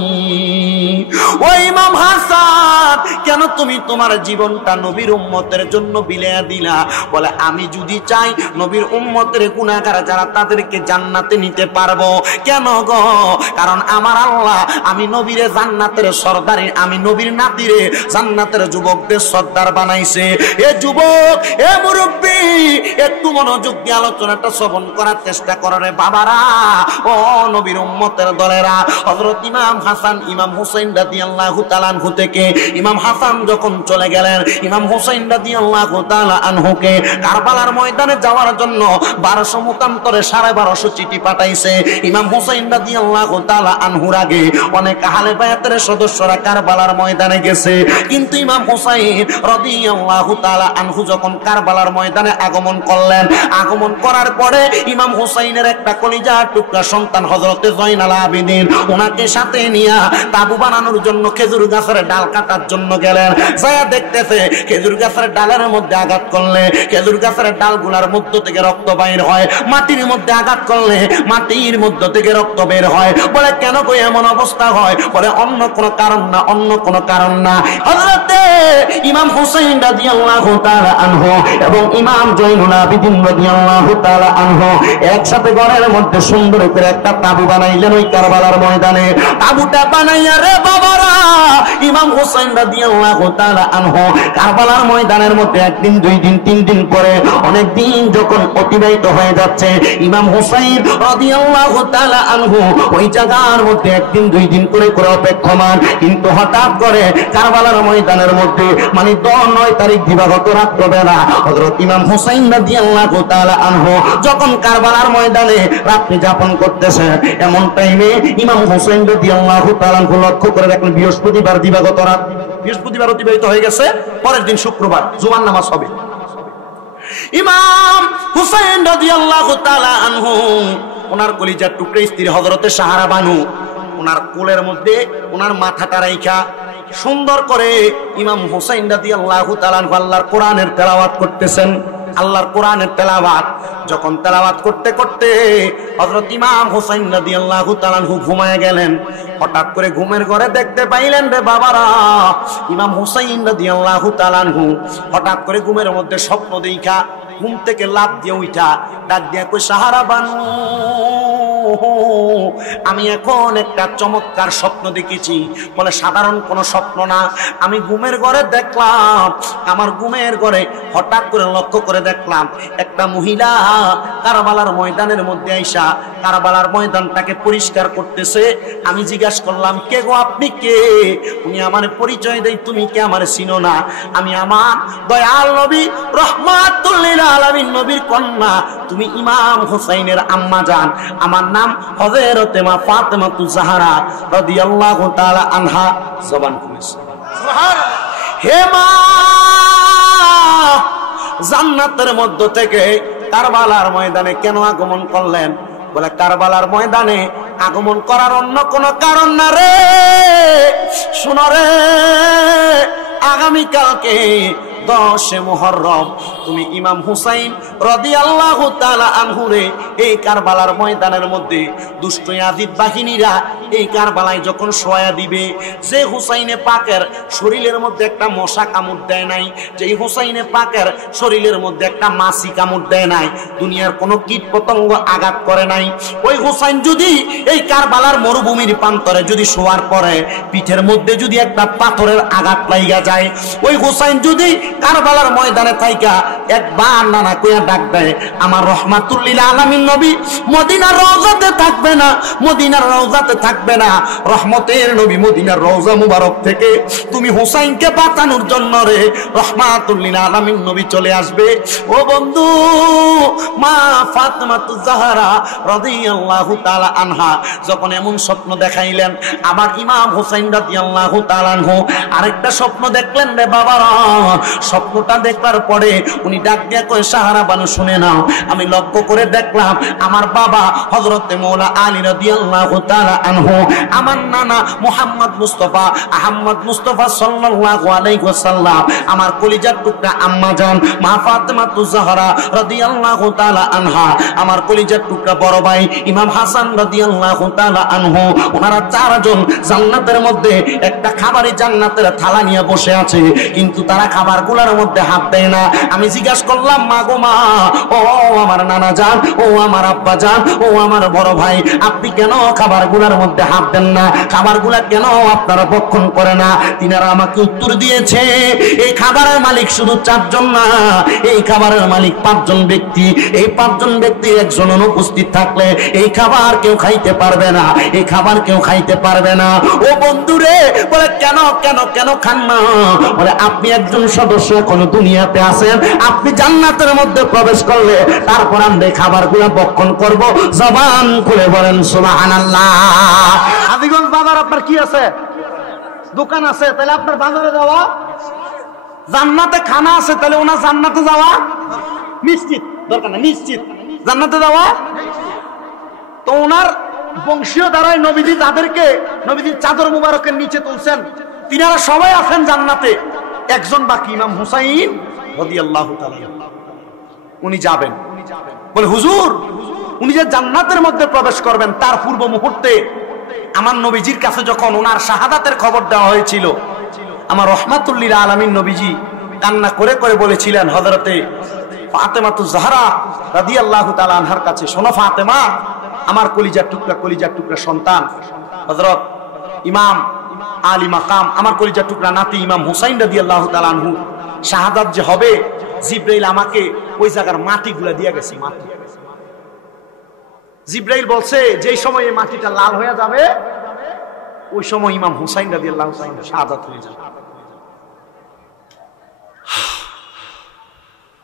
ও ইমাম হাসান, কেন তুমি তোমার জীবনটা নবীর উম্মতের জন্য বিলায়া দিলা? বলে আমি যদি চাই নবীর উম্মতের গুনাহগার যারা তাদেরকে জান্নাতে নিতে পারবো। কেন গো? কারণ আমার আল্লাহ আমি নবীরে জান্নাতের সর্দারে, আমি নবীর নাতিরে জান্নাতের যুবকদের সর্দার বানাইছে। এ যুবক, এ মুরব্বী, একটু মনোযোগ দিয়ে আলোচনাটা শ্রবণ করার চেষ্টা করো রে বাবারা, ও নবীর উম্মতের দলেরা। হযরত ইমাম হাসান ইমাম হুসাইন রাদিয়াল্লাহু তাআলা আনহু থেকে ইমাম হাসান যখন চলে গেলেন, ইমাম হুসাইন রাদিয়াল্লাহু তাআলা আনহুকে কারবালার ময়দানে যাওয়ার জন্য 1200 মুতান্তরে 1250 চিঠি পাঠাইছে। ইমাম হুসাইন রাদিয়াল্লাহু তাআলা আনহুর আগে অনেক আহলে বায়াতের সদস্যরা কারবালার ময়দানে গেছে, কিন্তু ইমাম হুসাইন রাদিয়াল্লাহু তাআলা আনহু যখন কারবালার ময়দানে আগমন করলেন, আগমন করার পরে ইমাম হুসাইনের একটা কলিজার টুকরা সন্তান হযরতে জয়নাল আবেদিন ওনাকে সাথে নিয়ে তাবু বানানোর জন্য খেজুর গাছের ডাল কাটার জন্য গেলেন। যায়া দেখতেছে খেজুর গাছের ডালের মধ্যে আঘাত করলে খেজুর গাছের ডালগুলার মধ্য থেকে রক্ত বাইর হয়, মাটির মধ্যে আঘাত করলে মাটির মধ্য থেকে রক্ত বের হয়। বলে কেন কই এমন অবস্থা হয়? বলে অন্য কোনো কারণ না, অন্য কোনো কারণ না। হযরতে ইমাম হুসাইন রাদিয়াল্লাহু তাআলা আনহু এবং ইমাম জয়নুল আবেদিন রাদিয়াল্লাহু তাআলা আনহু একসাথে ঘরের মধ্যে সুন্দর করে একটা তাবু বানাইলেন ওই কারবালার ময়দানে। তাবুটা বানাইয়া রে বাবারা ইমাম হুসাইন রাদিয়াল্লাহু তাআলা আনহু কারবালার ময়দানের মধ্যে একদিন, দুই দিন, তিন দিন করে অনেক দিন যখন অতিবাহিত হয়ে যাচ্ছে, ইমাম হুসাইন রাদিয়াল্লাহু তাআলা আনহু ওই জায়গার মধ্যে একদিন, দুই দিন করে করে অপেক্ষমান। কিন্তু হঠাৎ করে কারবালার ময়দানের মধ্যে মানে 9 তারিখ দিবাগত রাত্রবেলা হযরত ইমাম হুসাইন রাদিয়াল্লাহু তাআলা আনহু যখন কারবালার ময়দানে রাত্রি যাপন করতেছে, এমন টাইমে ইমাম হুসাইন রাদিয়াল্লাহু তাআলা আনহু লক্ষ্য করে দেখলেন বৃহস্পতিবার দিবাগত রাত, বৃহস্পতিবার অতিবাহিত হয়ে গেছে, পরের দিন শুক্রবার জুমার নামাজ হবে। ইমাম হুসাইন রাদিয়াল্লাহু তাআলা আনহু ওনার কলিজার টুকরা স্ত্রী হযরতে সাহারা বানু ওনার কোলের মধ্যে ওনার মাথাটা রাইখা সুন্দর করে ইমাম হুসাইন রাদিয়াল্লাহু তাআলা আনহু আল্লাহর কোরআনের তেলাওয়াত করতেছেন। আল্লাহর কোরআনের তেলাওয়াত যখন তেলাওয়াত করতে করতে হযরত ইমাম হুসাইন রাদিয়াল্লাহু তাআলা আনহু ঘুমায় গেলেন। হঠাৎ করে ঘুমের ঘরে দেখতে পাইলেন রে বাবারা ইমাম হুসাইন রাদিয়াল্লাহু তাআলা আনহু হঠাৎ করে ঘুমের মধ্যে স্বপ্ন দেখা ঘুম থেকে লাফ দিয়ে উঠা ডাক দিয়া কই সাহারা বানু, আমি এখন একটা চমৎকার স্বপ্ন দেখেছি। বলে সাধারণ কোনো স্বপ্ন না, আমি ঘুমের ঘরে দেখলাম, আমার ঘুমের ঘরে হঠাৎ করে লক্ষ্য করে দেখলাম একটা মহিলা কারবালার ময়দানের মধ্যে আইসা কারবালার ময়দানটাকে পরিষ্কার করতেছে। আমি জিজ্ঞাসা করলাম কে গো, আপনি কে? উনি আমার পরিচয় দেয়, তুমি কে আমার চিনো না? আমি আমার দয়াল নবী রহমাতুল লিল আলামিন নবীর কন্যা, তুমি ইমাম হুসাইনের আম্মা জান, আমার নাম হযরতে মা ফাতেমাতুজ জাহরা রাদিয়াল্লাহু তাআলা আনহা। জবান খুলে সুবহানাল্লাহ। হে মা, জান্নাতের মধ্য থেকে কারবালার ময়দানে কেন আগমন করলেন? বলে কারবালার ময়দানে আগমন করার অন্য কোনো কারণ না রে, শুনো রে, আগামীকালকে 10 মুহররম তুমি ইমাম হুসাইন রাদিয়াল্লাহু তাআলা আনহুরে এই কারবালার ময়দানের মধ্যে দুষ্ট ইয়াজিদ বাহিনীরা এই কারবালায় যখন শোয়া দিবে, যে হুসাইনে পাকের শরীরের মধ্যে একটা মশা কামড় দেয় নাই, যে হুসাইনে পাকের শরীরের মধ্যে একটা মাছি কামড় দেয় নাই, দুনিয়ার কোনো কীট পতঙ্গ আঘাত করে নাই, ওই হুসাইন যদি এই কারবালার মরুভূমির প্রান্তরে যদি শোয়ার পরে পিঠের মধ্যে যদি একটা পাথরের আঘাত লাগা যায়, ওই হুসাইন যদি কারবালার ময়দানে থাইকা একবার নানা কইয়া ডাক দেয়, আমার রহমাতুল লিল আলামিন নবী মদিনার রওজাতে থাকবে না, মদিনার রওজাতে থাকবে না, রহমতের নবী মদিনার রওজা মুবারক থেকে তুমি হুসাইনকে বাঁচানোর জন্য রে রহমাতুল লিল আলামিন নবী চলে আসবে। ও বন্ধু, মা ফাতেমাতুজ জাহরা রাদিয়াল্লাহু তাআলা আনহা যখন এমন স্বপ্ন দেখাইলেন, আবার ইমাম হুসাইন রাদিয়াল্লাহু তাআলা আনহু আরেকটা স্বপ্ন দেখলেন রে বাবারা। স্বপ্নটা দেখবার পরে উনি ডাক দিয়া কয়, সাহারা বানু শুনে নাও, আমি লক্ষ্য করে দেখলাম আমার বাবা হযরতে মাওলা আলী রাদিয়াল্লাহু তাআলা আনহু আমার নানা মুহাম্মদ মুস্তাফা আহমদ মুস্তাফা সাল্লাল্লাহু আলাইহি ওয়াসাল্লাম আমার কলিজার টুকরা আম্মা জান মা ফাতেমাতুজ জাহরা রাদিয়াল্লাহু তাআলা আনহা আমার কলিজার টুকরা বড় ভাই ইমাম হাসান রাদিয়াল্লাহু তাআলা আনহু, ওনারা চারজন জান্নাতের মধ্যে একটা খাবারে জান্নাতের থালা নিয়ে বসে আছে, কিন্তু তারা খাবারগুলোর মধ্যে হাত দেয় না। আমি জিজ্ঞাসা করলাম, মা গো মা, ও আমার নানা জান, ও আমার আব্বা জান, ও আমার বড় ভাই, আপনি কেন খাবারগুলোর মধ্যে হাত দেন না? খাবারগুলা কেন আপনারা ভক্ষণ করে না? তিনারা আমাকে উত্তর দিয়েছে, এই খাবারের মালিক শুধু চারজন না, এই খাবারের মালিক পাঁচজন ব্যক্তি। এই পাঁচজন ব্যক্তি একজন অনুপস্থিত থাকলে এই খাবার কেউ খাইতে পারবে না, এই খাবার কেউ খাইতে পারবে না। ও বন্ধুরে, বলে কেন কেন কেন খান না? বলে আপনি একজন সদস্য এখনো দুনিয়াতে আছেন, আপনি জান্নাতের মধ্যে প্রবেশ করলে তারপর আমরা এই খাবারগুলো ভক্ষণ করব। জবান খুলে বলেন সুবহানাল্লাহ। হাজীগঞ্জ বাজার আপনার কি আছে? দোকান আছে, তাহলে আপনার বাজারে যাওয়া, জান্নাতে খানা আছে, তাহলে ওনার জান্নাতে যাওয়া নিশ্চিত, দরকার না, নিশ্চিত জান্নাতে যাওয়া। তো ওনার বংশীয় দ্বারাই নবীজি যাদেরকে নবীজির চাদর মুবারকের নিচে তুলছেন, তিনারা সবাই আছেন জান্নাতে, একজন বাকি ইমাম হুসাইন রাদিয়াল্লাহু তাআলা, উনি যাবেন। বলে হুজুর, উনি যে জান্নাতের মধ্যে প্রবেশ করবেন তার পূর্ব মুহূর্তে আমার নবীজির কাছে যখন ওনার শাহাদাতের খবর দেওয়া হয়েছিল, আমার রহমাতুল লিল আলামিন নবীজি কান্না করে করে বলেছিলেন হযরতে ফাতেমাতুজ জাহরা রাদিয়াল্লাহু তাআলা আনহার কাছে, শোনো ফাতেমা, আমার কলিজার টুকরা সন্তান হযরত ইমাম আলী মাকাম, আমার কলিজার টুকরা নাতি ইমাম হুসাইন রাদিয়াল্লাহু তাআলা আনহু শাহাদাত যে হবে, জিবরাইল আমাকে ওই জায়গার মাটিগুলা দিয়ে গেছে। মাটি, জিবরাইল বলছে যেই সময় এই মাটিটা লাল হয়ে যাবে ওই সময় ইমাম হুসাইন রাদিয়াল্লাহু তাআলা শাহাদাত হয়ে যাবে।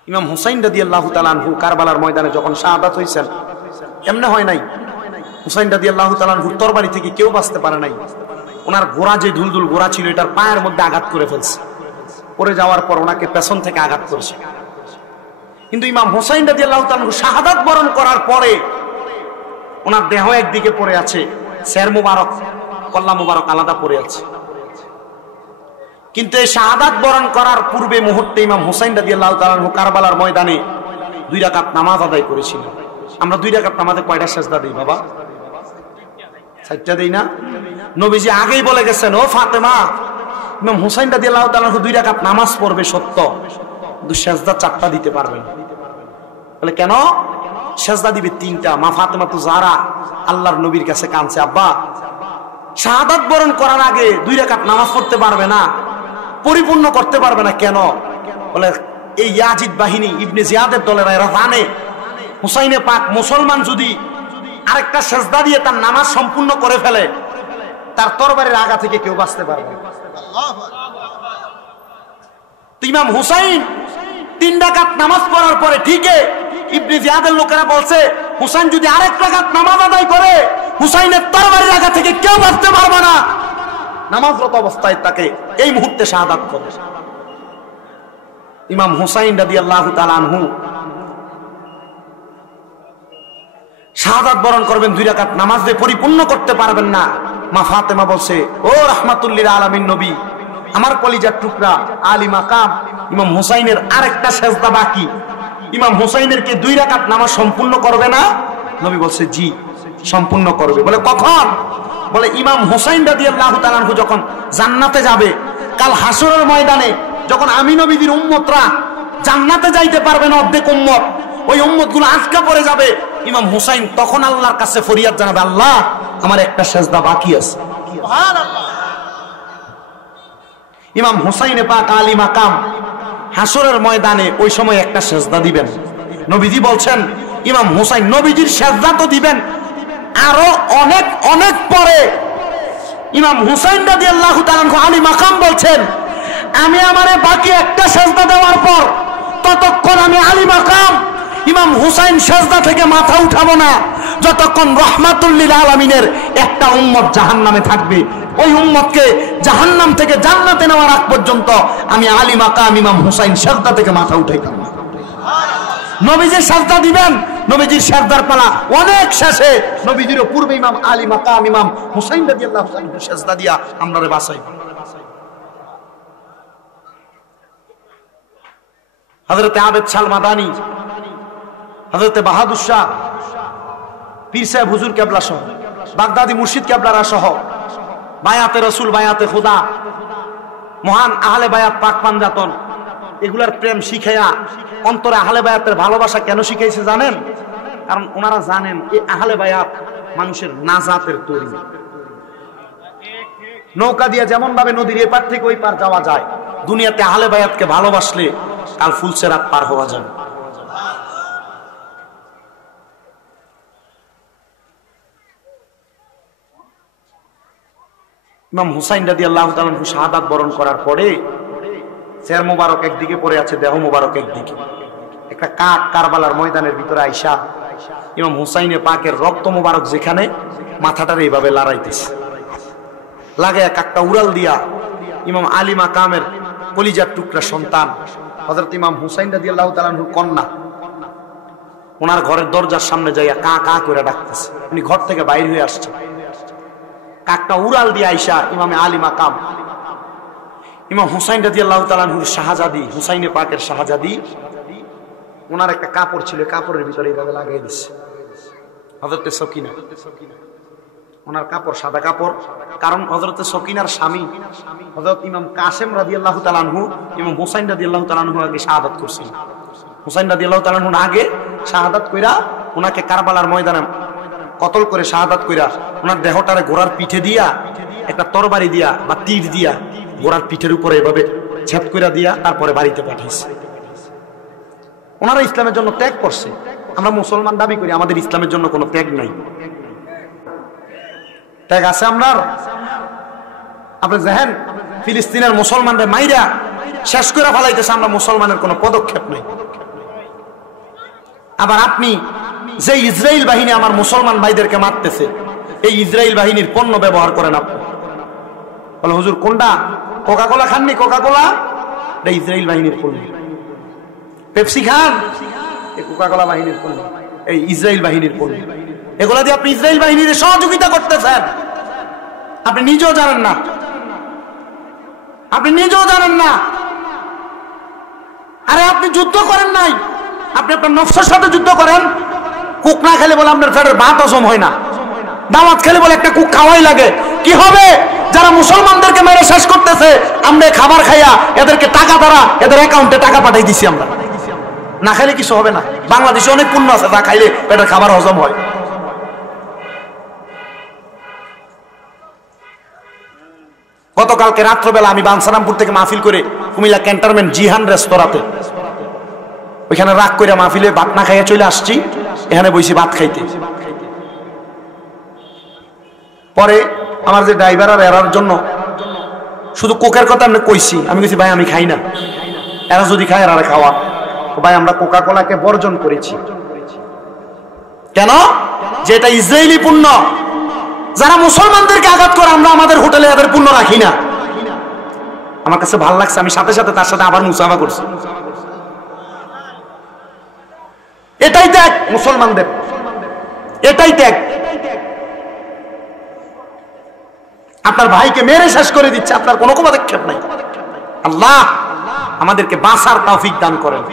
ইমাম হুসাইন রাদিয়াল্লাহু তাআলা আনহু কারবালার ময়দানে যখন শাহাদাত হয়েছেন, এমনি হয় নাই, হুসাইন রাদিয়াল্লাহু তাআলা আনহুর তরবারি থেকে কেউ বাঁচতে পারে নাই। ওনার ঘোড়া যে দুলদুল ঘোড়া ছিল, এটার পায়ের মধ্যে আঘাত করে ফেলছে, পড়ে যাওয়ার পর ওনাকে পেছন থেকে আঘাত করেছে। কিন্তু ইমাম হুসাইন রাদিয়াল্লাহু তাআলা আনহু শাহাদাত বরণ করার পরে ওনার দেহ একদিকে পড়ে আছে, সের মুবারক কল্লা মুবারক আলাদা পড়ে আছে। কিন্তু এই শাহাদাত বরণ করার পূর্বে মুহূর্তে ইমাম হুসাইন রাদিয়াল্লাহু তাআলা আনহু কারবালার ময়দানে 2 রাকাত নামাজ আদায় করেছিলেন। আমরা 2 রাকাত নামাজে কয়টা সেজদা দেই বাবা? 4টা দেই না? নবীজি আগেই বলে গেছেন, ও ফাতেমা, ইমাম হুসাইন রাদিয়াল্লাহু তাআলা আনহু 2 রাকাত নামাজ পড়বে সত্য, কিন্তু সেজদা 4টা দিতে পারবেন। বলে কেন? সেজদা দিবে 3টা। মা ফাতেমাতুজ জাহরা আল্লাহর নবীর কাছে কাঁদছে, আব্বা, শাহাদাত বরণ করার আগে 2 রাকাত নামাজ পড়তে পারবে না, পরিপূর্ণ করতে পারবে না, কেন? বলে এই ইয়াজিদ বাহিনী ইবনে জিয়াদের দলেরা এরা জানে হুসাইনে পাক মুসলমান যদি আরেকটা সেজদা দিয়ে তার নামাজ সম্পূর্ণ করে ফেলে, তার তরবারির আগা থেকে কেউ বাঁচতে পারবে। ইমাম হুসাইন 3 রাকাত নামাজ পড়ার পরে ঠিকই ইবনে জিয়াদের লোকেরা বলছে, হুসাইন যদি আরেক রাকাত নামাজ আদায় করে হুসাইনের তরবারির আগা থেকে কেউ বাঁচতে পারবে না। নামাজরত অবস্থায় তাকে এই মুহূর্তে শাহাদাত করে ইমাম হুসাইন রাদিয়াল্লাহু তাআলা আনহু শাহাদাত বরণ করবেন, 2 রাকাত নামাজ দিয়ে পরিপূর্ণ করতে পারবেন না। মা ফাতেমা বলছে, ও রাহমাতুল লিল আলামিন নবী, আমার কলিজার টুকরা আলী মাকাম ইমাম হুসাইনের আরেকটা সেজদা বাকি, ইমাম হুসাইনের কে 2 রাকাত নামাজ সম্পূর্ণ করবে না? নবী বলছে জি, সম্পূর্ণ করবে। বলে কখন? বলে ইমাম হুসাইন রাদিয়াল্লাহু তাআলা আনহু যখন জান্নাতে যাবে, কাল হাসরের ময়দানে যখন আমি নবীর উম্মতরা জান্নাতে যাইতে পারবে না, অর্ধেক উম্মত, ওই উম্মতগুলো আটকা পড়ে যাবে, ইমাম হুসাইন তখন আল্লাহর কাছে ফরিয়াদ জানাবে, আল্লাহ, আমার একটা সেজদা বাকি আছে। সুবহানাল্লাহ। ইমাম হুসাইনে পাক আলী মাকাম হাসরের ময়দানে ওই সময় একটা সেজদা দিবেন। নবীজি বলছেন ইমাম হুসাইন নবীজির সেজদা তো দিবেন, আরো অনেক অনেক পরে ইমাম হুসাইন রাদিয়াল্লাহু তাআলা আনহু আলী মাকাম বলছেন, আমি আমারে বাকি একটা সেজদা দেওয়ার পর ততক্ষণ আমি আলী মাকাম ইমাম হুসাইন সেজদা থেকে মাথা উঠাবো না যতক্ষণ রাহমাতুল লিল আলামিনের একটা উম্মত জাহান্নামে থাকবে। ওই উম্মতকে জাহান্নাম থেকে জান্নাতে নেওয়ার আগ পর্যন্ত আমি আলী মাকাম ইমাম হুসাইন সেজদা থেকে মাথা উঠাইতাম না। নবীজি সেজদা দিবেন, নবীজির সেজদার পালা অনেক শেষে, নবীজির পূর্বে ইমাম আলী মাকাম ইমাম হুসাইন রাদিয়াল্লাহু তাআলা সেজদা দিয়া আমরারে বাঁচাই। হযরতে আবেদ শাহ মাদানী, হযরতে বাহাদুর শাহ, পীর সাহেব হুজুর কেবলা সহ, বাগদাদি মুর্শিদ কেবলারা সহ বায়াতে রসুল, বায়াতে খুদা, মহান আহলে বায়াত পাক পাঞ্জাতন, এগুলার প্রেম শিখাইয়া অন্তরে আহলে বায়াতের ভালোবাসা কেন শিখাইছে জানেন? কারণ ওনারা জানেন এই আহলে বায়াত মানুষের নাজাতের তৈরি। নৌকা দিয়ে যেমন ভাবে নদীর এপার থেকে ওই পার যাওয়া যায়, দুনিয়াতে আহলে বায়াতকে ভালোবাসলে কাল ফুলসেরাত পার হওয়া যাবে। ইমাম হুসাইন রাদিয়াল্লাহু তাআলা আনহু শাহাদাত বরণ করার পরে চেয়ার মোবারক একদিকে পড়ে আছে, দেহ মোবারক একদিকে। একটা কাক কারবালার ময়দানের ভিতরে আইসা ইমাম হুসাইনের পাকের রক্ত মোবারক যেখানে, মাথাটার এইভাবে লড়াইতেছে, লাগায়া কাকটা উড়াল দিয়া ইমাম আলী মাকামের কলিজার টুকরা সন্তান হযরত ইমাম হুসাইন রাদিয়াল্লাহু তাআলা আনহুর কন্যা ওনার ঘরের দরজার সামনে যাইয়া কা কা করে ডাকতেছে। উনি ঘর থেকে বাইর হয়ে আসছে, কাকটা উড়াল দিয়ে আইসা ইমামে আলী মাকাম ইমাম হুসাইন রাদিয়াল্লাহু তাআলা আনহুর শাহজাদি, হুসাইনে পাকের শাহজাদি, ওনার একটা কাপড় ছিল, কাপড়ের ভিতরে এইভাবে লাগাই দিচ্ছে। হযরতে সকিনা, ওনার কাপড় সাদা কাপড়, কারণ হযরতে সকিনার স্বামী হযরত ইমাম কাসেম রাদিয়াল্লাহু তাআলা আনহু ইমাম হুসাইন রাদিয়াল্লাহু তাআলা আনহু আগে শাহাদাত করছিলেন। হুসাইন রাদিয়াল্লাহু তাআলা আনহু আগে শাহাদাত কইরা ওনাকে কারবালার ময়দানে কতল করে শাহাদাত কইরা ওনার দেহটারে ঘোড়ার পিঠে দিয়া একটা তরবারি দিয়া বা তীর দিয়া ঘোড়ার পিঠের উপরে এভাবে ছেদ কইরা দিয়া তারপরে বাড়িতে পাঠাইছে। ওনারা ইসলামের জন্য ত্যাগ করছে। আমরা মুসলমান দাবি করি, আমাদের ইসলামের জন্য কোনো ত্যাগ নাই। ত্যাগ আছে আমরা? আপনি দেখেন ফিলিস্তিনের মুসলমানদের মাইরা শেষ করে ফেলাইতেছে, আমরা মুসলমানের কোনো পদক্ষেপ নেই। আবার আপনি যে ইসরায়েল বাহিনী আমার মুসলমান ভাইদেরকে মারতেছে, এই ইসরায়েল বাহিনীর পণ্য ব্যবহার করেন আপনি। বলে হুজুর কোনটা? কোকা কোলা খাননি? কোকা কোলা এটা ইসরায়েল বাহিনীর পণ্য। পেপসি খান? এই কোকা কোলা বাহিনীর পণ্য, এই ইসরায়েল বাহিনীর পণ্য। এগুলা দিয়ে আপনি ইসরায়েল বাহিনীর সহযোগিতা করতেছেন, আপনি নিজেও জানেন না, আপনি নিজেও জানেন না। আরে আপনি যুদ্ধ করেন নাই, আপনি আপনার নফসের সাথে যুদ্ধ করেন। কুক না খেলে বলে আপনার পেটের ভাত হজম হয় না, দাওয়াত খেলে বলে একটা কুক খাওয়াই লাগে। কি হবে? যারা মুসলমানদেরকে মেরে শেষ করতেছে, আমরা খাবার খাইয়া এদেরকে টাকা দ্বারা এদের অ্যাকাউন্টে টাকা পাঠাই দিছি। আমরা না খাইলে কিছু হবে না। বাংলাদেশে অনেক পুণ্য আছে, যা খাইলে পেটের খাবার হজম হয়। গতকালকে রাত্রবেলা আমি বানসারামপুর থেকে মাহফিল করে কুমিল্লা ক্যান্টনমেন্ট জিহান রেস্তোরাঁতে, ওইখানে রাগ করে মাহফিলে ভাত না খাইয়া চলে আসছি, এখানে বসে ভাত খাইতে। পরে আমার যে ড্রাইভার আর এরার জন্য শুধু কোকের কথা আমি কইছি, আমি কইছি ভাই আমি খাই না, এরা যদি খায় এরা খাওয়া। ভাই আমরা কোকা কোলাকে বর্জন করেছি। কেন? যে এটা ইসরায়েলি পণ্য। যারা মুসলমানদেরকে আঘাত করে আমরা আমাদের হোটেলে এদের পণ্য রাখি না। আমার কাছে ভালো লাগছে, আমি সাথে সাথে তার সাথে আবার মুসাফা করছি। এটাই ত্যাগ মুসলমানদের, এটাই ত্যাগ। আপনার ভাইকে মেরে শেষ করে দিচ্ছে, আপনার কোনো পদক্ষেপ নাই। আল্লাহ আমাদেরকে বাঁচার তৌফিক দান করেন।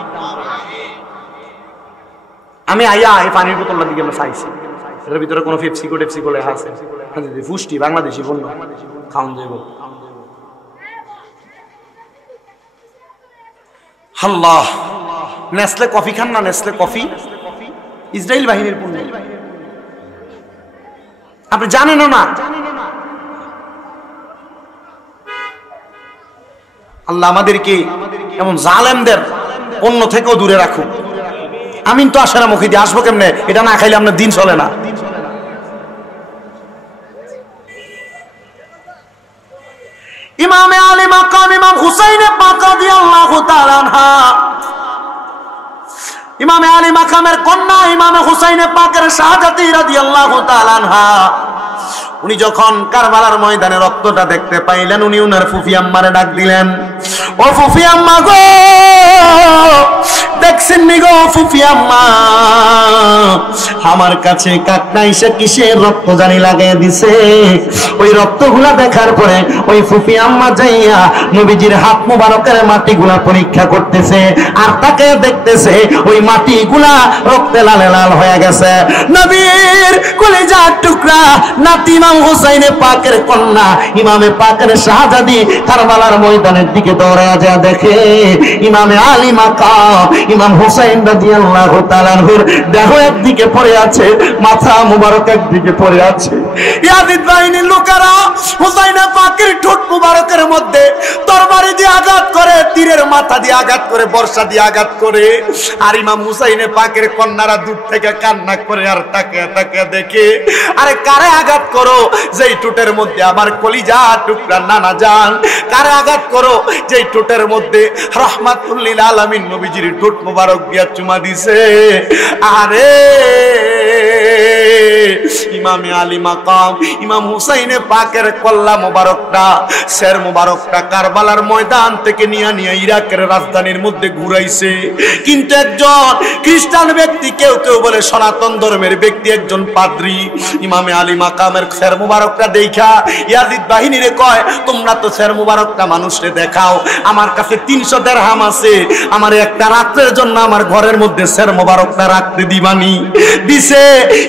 আমি আইয়া এই পানির বোতলটার দিকে আমরা চাইছি, এটার ভিতরে কোনো পেপসিকো টেপসিকো লেখা আছে, পুষ্টি বাংলাদেশি পণ্য, খাওয়ান যাইব। আল্লাহ, নেসলে কফি খান না? নেসলে কফি ইসরায়েল বাহিনীর পণ্য, আপনি জানেনও না। আল্লাহ আমাদেরকে এমন জালেমদের অন্য থেকেও দূরে রাখুক। আমিন তো আসে না মুখে দিয়ে, আসবো কেমনে? এটা না খাইলে আপনার দিন চলে না। ইমামে আলী মাকাম ইমাম হুসাইনে পাক রাদিয়াল্লাহু তাআলা আনহা, ইমামে আলী মাকামের কন্যা ইমামে হুসাইনে পাকের শাহাদাতি রাদিয়াল্লাহু তাআলা আনহা, উনি যখন কারবালার ময়দানে রক্তটা দেখতে পাইলেন, উনি উনার ফুফি আম্মারে ডাক দিলেন, ও ফুফি আম্মা গো, দেখছেন নি গো ফুফি আম্মা, আমার কাছে কাকটা এসে কিসের রক্ত জানি লাগাই দিছে। ওই রক্তগুলা দেখার পরে ওই ফুফি আম্মা যাইয়া নবীজির হাত মুবারকের মাটিগুলা পরীক্ষা করতেছে, আর তাকে দেখতেছে ওই মাটিগুলা রক্তে লালে লাল হয়ে গেছে। নবীর কলিজার টুকরা নাতি ইমাম হুসাইনে পাকের কন্যা ইমামে পাকের শাহজাদি কারবালার ময়দানের দিকে দৌড়ে যায়, দেখে ইমামে আলী মাকাম ইমাম হুসাইন রাদিয়াল্লাহু তাআলা আনহুর দেহ একদিকে পড়ে আছে, মাথা মুবারক একদিকে পড়ে আছে। ইয়াজিদ বাহিনীর লোকেরা হুসাইনে পাকের ঠোঁট মুবারকের মধ্যে তরবারি দিয়ে আঘাত করে, তীরের মাথা দিয়ে আঘাত করে, বর্ষা দিয়ে আঘাত করে, আর ইমাম হুসাইনে পাকের কন্যারা দূর থেকে কান্না করে আর তাকে তাকে দেখে, আরে কারে আঘাত করো যেই ঠোঁটের মধ্যে আমার কলিজা টুকরা নানা জান, কারে আঘাত করো যেই ঠোঁটের মধ্যে রাহমাতুল লিল আলামিন নবীজির ঠোঁট মুবারক দিয়া চুমা দিছে। আরে ইমামে আলী মাকাম ইমাম হুসাইনে পাকের কল্লা মুবারকটা, শের মুবারকটা কারবালার ময়দান থেকে নিয়ে নিয়ে ইরাকের রাজধানীর মধ্যে ঘুরাইছে। কিন্তু একজন খ্রিস্টান ব্যক্তি, কেউ কেউ বলে সনাতন ধর্মের ব্যক্তি, একজন পাদ্রী ইমামে আলী মাকামের শের মুবারকটা দেখা ইয়াজিদ বাহিনীরে কয়, তোমরা তো শের মুবারকটা মানুষরে দেখাও, আমার কাছে 300 দিরহাম আছে, আমার একটা রাত্রের জন্য আমার ঘরের মধ্যে শের মুবারকটা রাখতে দিবানি। দিছে।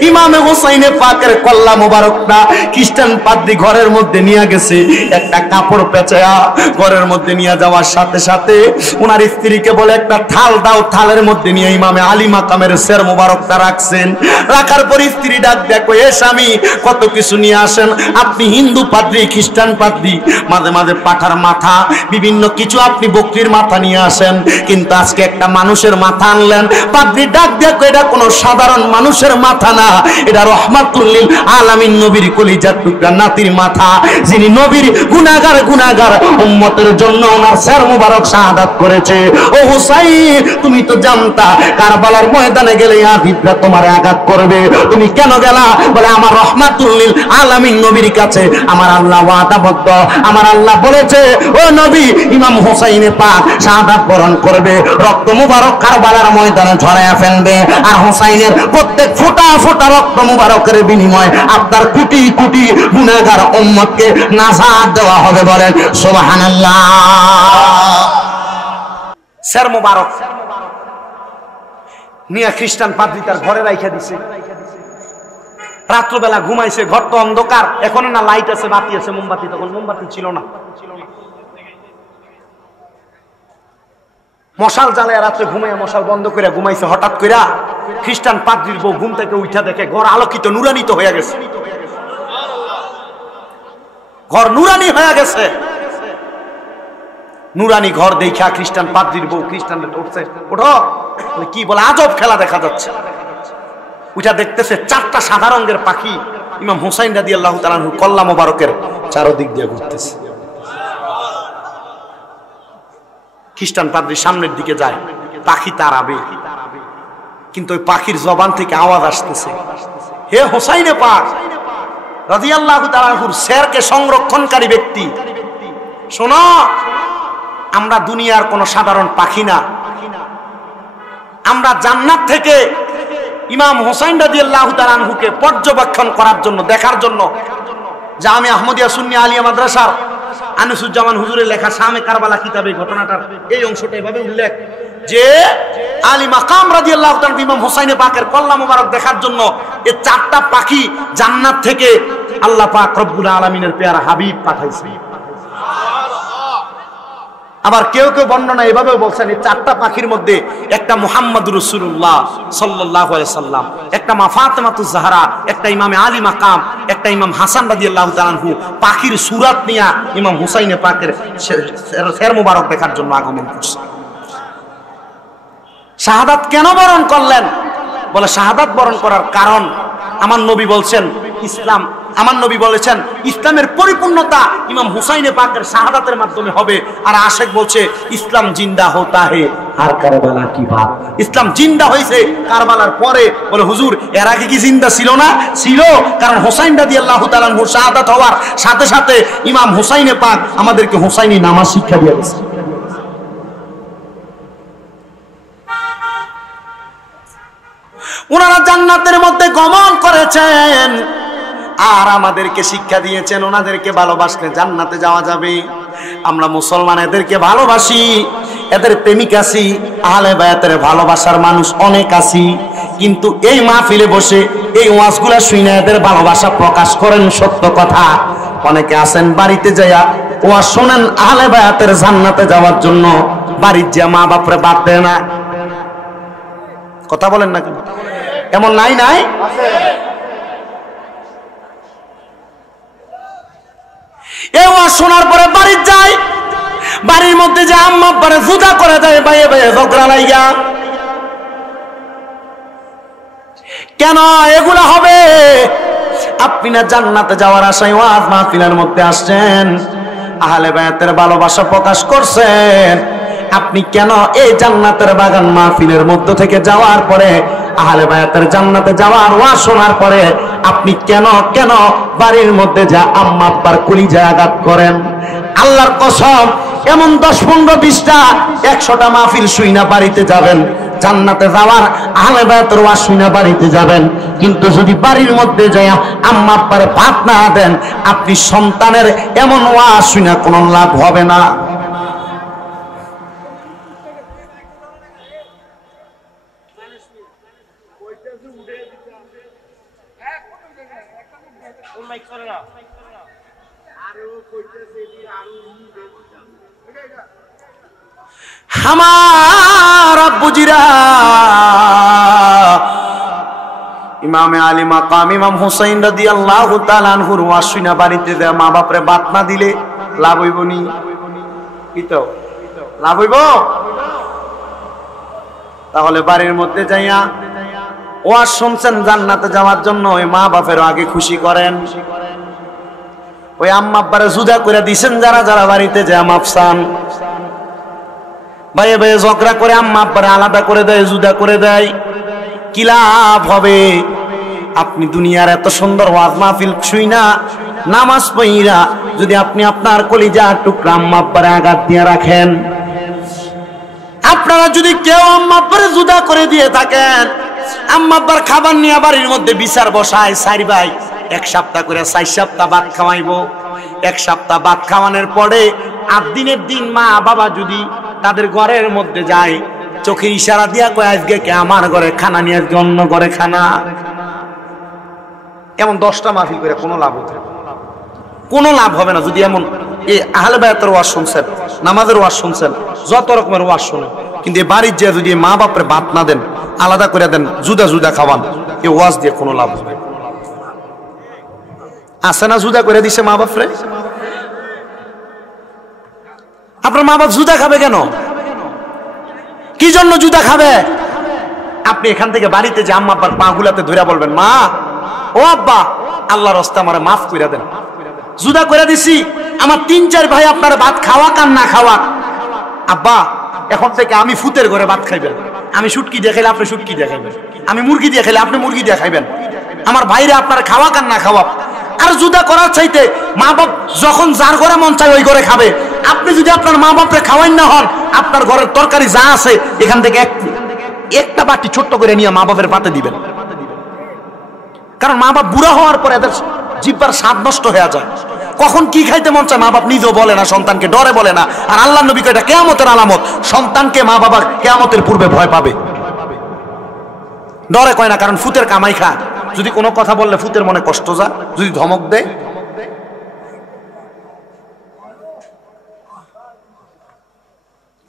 ইমামে হুসাইনে পাকের কল্লা মুবারকটা খ্রিস্টান পাদ্রী ঘরের মধ্যে নিয়ে গেছে, একটা কাপড় পেঁচায়া ঘরের মধ্যে নিয়ে যাওয়ার সাথে সাথে ওনার স্ত্রীকে বলে একটা থাল দাও, থালের মধ্যে নিয়ে ইমামে আলী মাকামের শের মুবারকটা রাখছেন। রাখার পর স্ত্রী ডাক দেখো, এ স্বামী কত কিছু নিয়ে আসেন, আপনি হিন্দু পাদ্রী খ্রিস্টান পাদ্রী, মাঝে মাঝে পাঠার মাথা বিভিন্ন কিছু আপনি বকরির মাথা নিয়ে আসেন, কিন্তু আজকে একটা মানুষের মাথা আনলেন। পাদ্রী ডাক দেখো, এটা কোনো সাধারণ মানুষের মাথা না, এটা রহমাতুল লিল আলামিন নবীর কলিজার টুকরা নাতির মাথা, যিনি নবীর গুনাহগার উম্মতের জন্য ওনার শের মুবারক শাহাদাত করেছে। ও হুসাইন, তুমি তো জানতা কারবালার ময়দানে গেলে ইয়াজিদরা তোমারে আঘাত করবে, তুমি কেন গেলা? বলে আমার রহমাতুল লিল আলামিন নবীর কাছে আমার আল্লাহ ওয়াদাবদ্ধ, আমার আল্লাহ বলেছে ও নবী ইমাম হুসাইনে পাক শাহাদাত বরণ করবে, রক্ত মুবারক কারবালার ময়দানে ঝরায়া ফেলবে, আর হুসাইনের প্রত্যেক ফোঁটা ফোঁটা রক্ত মুবারকের বিনিময়ে আপনার কোটি কোটি গুনাহগার উম্মতকে নাজাত দেওয়া হবে। বলেন সুবহানাল্লাহ। শের মুবারক নিয়ে খ্রিস্টান পাদ্রী তার ঘরে রাইখা দিছে। রাত্রবেলা ঘুমাইছে, ঘর তো অন্ধকার, এখন না লাইট আছে, বাতি আছে, মোমবাতি, তখন মোমবাতি ছিল না। মশাল জ্বালায় রাত্রে ঘুমাইয়া মশাল বন্ধ করে ঘুমাইছে। হঠাৎ করে খ্রিস্টান পাদ্রীর বউ ঘুম থেকে উঠা দেখে ঘর আলোকিত, নুরানিত হয়ে গেছে, ঘর নুরানি হয়ে গেছে। নুরানি ঘর দেখা খ্রিস্টান পাদ্রীর বউ খ্রিস্টান উঠছে, ওঠো, কি বলে আজব খেলা দেখা যাচ্ছে। উঠা দেখতেছে 4টা সাদা রঙের পাখি ইমাম হুসাইন রাদিয়াল্লাহু তাআলা আনহু কল্লা মোবারকের চারদিক দিয়ে ঘুরতেছে। খ্রিস্টান পাদ্রী সামনের দিকে যায়, পাখি তাড়াবে, কিন্তু ওই পাখির জবান থেকে আওয়াজ আসতেছে, হে হুসাইনে পাক রাদিয়াল্লাহু তাআলা আনহুর শেরকে সংরক্ষণকারী ব্যক্তি, শোনো, আমরা দুনিয়ার কোন সাধারণ পাখি না, আমরা জান্নাত থেকে ইমাম হুসাইন রাদিয়াল্লাহু তাআলা আনহুকে পর্যবেক্ষণ করার জন্য, দেখার জন্য জামে আহমদিয়া সুন্নি আলিয়া মাদ্রাসার আনিসুজ্জামান হুজুরের লেখা শামে কারবালা কিতাবে ঘটনাটার এই অংশটা এভাবে উল্লেখ যে আলী মাকাম রাদিয়াল্লাহু তাআলা ইমাম হুসাইনে পাকের কল্লা মোবারক দেখার জন্য এই 4টা পাখি জান্নাত থেকে আল্লাহ পাক রব্বুল আলামিনের পেয়ারা হাবিব পাঠাইছে। আবার কেউ কেউ বর্ণনা এভাবে বলছেন, এই 4টা পাখির মধ্যে একটা মুহাম্মদুর রাসূলুল্লাহ সাল্লাল্লাহু আলাইহি সাল্লাম, একটা মা ফাতেমাতুজ জাহরা, একটা ইমামে আলী মাকাম, একটা ইমাম হাসান রাদিয়াল্লাহু তাআলা আনহু পাখির সূরত নিয়ে ইমাম হুসাইনে পাকের শের মুবারক দেখার জন্য আগমন করছে। শাহাদাত কেন বরণ করলেন? বলে শাহাদাত বরণ করার কারণ আমার নবী বলছেন ইসলাম, আমার নবী বলেছেন ইসলামের পরিপূর্ণতা ইমাম হুসাইনে পাকের শাহাদাতের মাধ্যমে হবে। আর আশেক বলছে ইসলাম জিন্দা হোতা হে আর কারবালা কি বাত, ইসলাম জিন্দা হয়েছে কারবালার পরে। বলে হুজুর এর আগে কি জিন্দা ছিল না? ছিল, কারণ হুসাইন রাদিয়াল্লাহু তাআলা আনহু শাহাদাত হওয়ার সাথে সাথে ইমাম হুসাইনে পাক আমাদেরকে হুসাইনি নামাজ শিক্ষা দিয়ে গেছে। ওনারা জান্নাতের মধ্যে গমন করেছেন আর আমাদেরকে শিক্ষা দিয়েছেন ওনাদেরকে ভালোবাসলে জান্নাতে যাওয়া যাবে। আমরা মুসলমান এদেরকে ভালোবাসি, এদের প্রেমিক আছি, আহলে বায়াতের ভালোবাসার মানুষ অনেক আছি, কিন্তু এই মাহফিলে বসে এই ওয়াজগুলা শুনে এদের ভালোবাসা প্রকাশ করেন সত্য কথা। অনেকে আছেন বাড়িতে যাইয়া ওয়াজ শোনেন আহলে বায়াতের জান্নাতে যাওয়ার জন্য, বাড়ির যে মা বাপরে বাদ দেয় না। কথা বলেন না কেন? এমন নাই নাই এই ওয়াজ শোনার পরে বাড়ির যায়, বাড়ির মধ্যে যে আম্মা আব্বারে জুদা করে দেয়, বাইয়ে বাইয়ে ঝগড়া লাইগা। কেন এগুলা হবে? আপনি না জান্নাতে যাওয়ার আশায় ওয়াজ মাহফিলের মধ্যে আসছেন, আহলে বায়াতের ভালোবাসা প্রকাশ করছেন, আপনি কেন এই জান্নাতের বাগান মাহফিলের মধ্য থেকে যাওয়ার পরে আহলে বায়াতের জান্নাতে যাওয়ার ওয়াজ শোনার পরে আপনি কেন কেন বাড়ির মধ্যে যা আম্মা আব্বার কলিজা আঘাত করেন? আল্লাহর কসম এমন 10-15-20টা 100টা মাহফিল শুইনা বাড়িতে যাবেন, জান্নাতে যাওয়ার আহলে বায়াতের ওয়াজ শুইনা বাড়িতে যাবেন, কিন্তু যদি বাড়ির মধ্যে যায় আম্মা আব্বার ভাত না দেন, আপনি সন্তানের এমন ওয়াজ শুইনা কোনো লাভ হবে না। আমার আব্বুজিরা, ইমামে আলী মাকাম ইমাম হুসাইন রাদিয়াল্লাহু তাআলা আনহুর ওয়াজ শুনা বাড়িতে দেয়া মা বাপরে বাত না দিলে লাভ হইব নি? কি তো লাভ হইব? তাহলে বাড়ির মধ্যে যাইয়া ওয়াজ শুনছেন জান্নাতে যাওয়ার জন্য, ওই মা বাপের আগে খুশি করেন। ওই আম্মা আব্বারে জুদা করে দিছেন যারা যারা বাড়িতে যায় মাফসান, ভাইয়ে ভাইয়ে ঝগড়া করে আম্মা আব্বারে আলাদা করে দেয়, জুদা করে দেয়, কি লাভ হবে? আপনি দুনিয়ার এত সুন্দর ওয়াজ মাহফিল শুইনা নামাজ পড়িরা যদি আপনি আপনার কলিজার টুকরা আম্মা আব্বারে আঘাত দিয়ে রাখেন, আপনারা যদি কেউ আম্মা আব্বারে জুদা করে দিয়ে থাকেন, আম্মা আব্বার খাবার নিয়ে বাড়ির মধ্যে বিচার বসায়, 4 ভাই 1 সপ্তাহ করে 4 সপ্তাহ ভাত খাওয়াইবো। 1 সপ্তাহ ভাত খাওয়ানোর পরে 8 দিনের দিন মা বাবা যদি তাদের ঘরের মধ্যে যায়, চোখে ইশারা দিয়া কয় আজকে কে আমার ঘরে খানা নিয়ে, আজকে অন্য ঘরে খানা। এমন 10টা মাহফিল করে কোনো লাভ হবে? কোনো লাভ হবে না। যদি এমন এই আহলে বায়াতের ওয়াজ শুনছেন, নামাজের ওয়াজ শুনছেন, যত রকমের ওয়াজ শুনেন, কিন্তু এই বাড়ির যে যদি মা বাপরে ভাত না দেন, আলাদা করে দেন, জুদা জুদা খাওয়ান, এই ওয়াজ দিয়ে কোনো লাভ হবে? আছে না জুদা করে দিছে মা বাপরে? আপনার মা বাপ জুদা খাবে কেন? কি জন্য জুদা খাবে? আপনি এখান থেকে বাড়িতে যে আম্মা আব্বার পা গুলাতে ধরে বলবেন, মা ও আব্বা আল্লাহর রাস্তায় আমারে মাফ করে দেন, জুদা করে দিছি, আমার 3-4 ভাই আপনার ভাত খাওয়া কান না খাওয়া, আব্বা এখন থেকে আমি ফুতের ঘরে ভাত খাইবেন, আমি শুটকি দিয়ে খাইলে আপনি শুটকি দিয়ে খাইবেন, আমি মুরগি দিয়ে খাইলে আপনি মুরগি দিয়ে খাইবেন, আমার ভাইরে আপনার খাওয়া কান না খাওয়া। আর জুদা করার চাইতে মা বাপ যখন যার ঘরে মন চায় ওই ঘরে খাবে। আপনি যদি আপনার মা বাপরে খাওয়াই না হন, আপনার ঘরের তরকারি যা আছে এখান থেকে একটা বাটি ছোট্ট করে নিয়ে মা বাপের পাতে দিবেন। কারণ মা বাপ বুড়া হওয়ার পর এদের জিহ্বার স্বাদ নষ্ট হয়ে যায়, কখন কি খাইতে মন চায় মা বাপ নিজেও বলে না, সন্তানকে ডরে বলে না। আর আল্লাহর নবী কয় এটা কিয়ামতের আলামত, সন্তানকে মা বাবা কিয়ামতের পূর্বে ভয় পাবে, ডরে কয় না। কারণ ফুতের কামাই খা, যদি কোনো কথা বললে ফুতের মনে কষ্ট যা, যদি ধমক দেয়,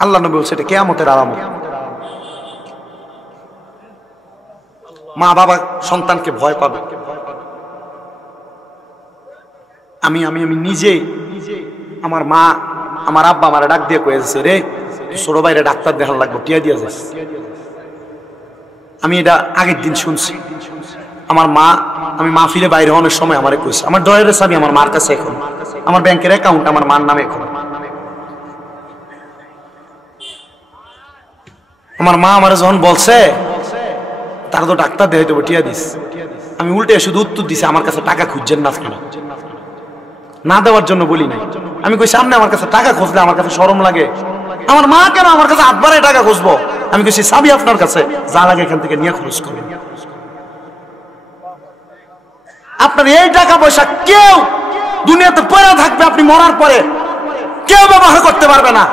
আল্লাহ নবী বলছে এটা কিয়ামতের আলামত। মা বাবা সন্তানকে ভয় পাবে। আমি আমি আমি নিজে, আমার মা আমার আব্বা আমার ডাক দিয়ে কয়েছে, রে ছোট ভাইরে ডাক্তার দেখানো লাগবে, টিয়া দিয়ে যাস। আমি এটা আগের দিন শুনছি। আমার মা, আমি মাহফিলে বাইরে অনেক সময় আমারে কইছে, আমার ড্রয়ারের চাবি আমার মার কাছে এখন, আমার ব্যাংকের অ্যাকাউন্ট আমার মার নামে এখন। আমার মা আমার যখন বলছে তারা তো ডাক্তার দেখাইতে টিয়া দিস, আমি উল্টে শুধু উত্তর দিছি আমার কাছে টাকা খুঁজছেন না কেন, না দেওয়ার জন্য বলি নাই। আমি কই সামনে আমার কাছে টাকা খুঁজলে আমার কাছে শরম লাগে, আমার মা কেন আমার কাছে হাত বাড়ায় টাকা খুঁজবো? আমি কইছি চাবি আপনার কাছে, যা লাগে এখান থেকে নিয়ে খরচ করবেন। আপনার এই টাকা পয়সা কেউ দুনিয়াতে পড়ে থাকবে, আপনি মরার পরে কেউ ব্যবহার করতে পারবে না।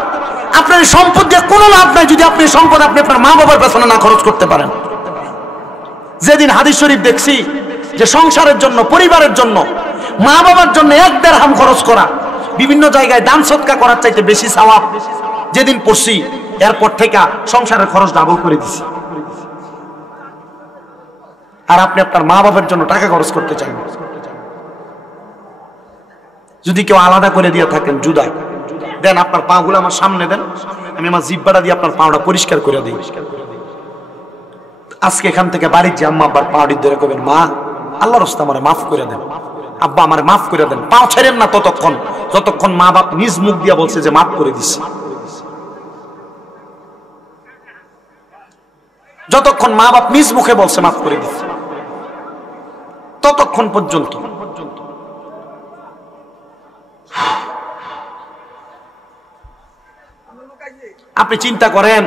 আপনার সম্পদ দিয়ে কোনো লাভ নাই যদি আপনি সম্পদ আপনি আপনার মা বাবার পেছনে না খরচ করতে পারেন। যেদিন হাদিস শরীফ দেখছি যে সংসারের জন্য, পরিবারের জন্য, মা বাবার জন্য 1 দিরহাম খরচ করা বিভিন্ন জায়গায় দান সদকা করার চাইতে বেশি সওয়াব, যেদিন পড়ছি এরপর থেকে সংসারের খরচ ডাবল করে দিছি। আর আপনি আপনার মা বাবার জন্য টাকা খরচ করতে চান, যদি কেউ আলাদা করে দিয়ে থাকেন জুদা দেন, আপনার পাগুলো আমার সামনে দেন, আমি আমার জিহ্বাটা দিয়ে আপনার পাওটা পরিষ্কার করে দিই। আজকে এখান থেকে বাড়ির যে আম্মা আব্বার পাউডি ধরে কবেন, মা আল্লাহর রাস্তায় আমারে মাফ করে দেন, আব্বা আমারে মাফ করে দেন। পাও ছেড়েন না ততক্ষণ যতক্ষণ মা বাপ নিজ মুখ দিয়া বলছে যে মাফ করে দিছি। যতক্ষণ মা বাপ নিজ মুখে বলছে মাফ করে দিছি ততক্ষণ পর্যন্ত আপনি চিন্তা করেন।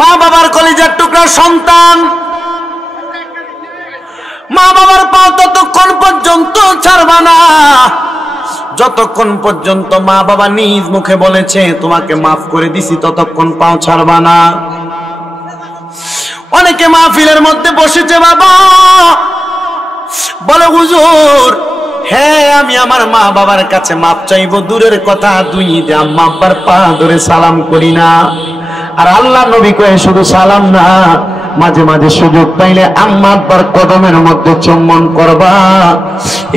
মা বাবার কলিজার টুকরা সন্তান, মা বাবার পাও ততক্ষণ পর্যন্ত ছাড়বা না যতক্ষণ পর্যন্ত মা বাবা নিজ মুখে বলেছে তোমাকে মাফ করে দিছি, ততক্ষণ পাও ছাড়বা না। অনেকে মাহফিলের মধ্যে বসেছে, বাবা বলে হুজুর হ্যাঁ আমি আমার মা বাবার কাছে মাপ চাইবো, দূরের কথা 2 ঈদে আম্মা আব্বার পা ধরে সালাম করি না। আর আল্লাহ নবী কয়ে শুধু সালাম না, মাঝে মাঝে সুযোগ পাইলে আম্মা আব্বার কদমের মধ্যে চুম্বন করবা।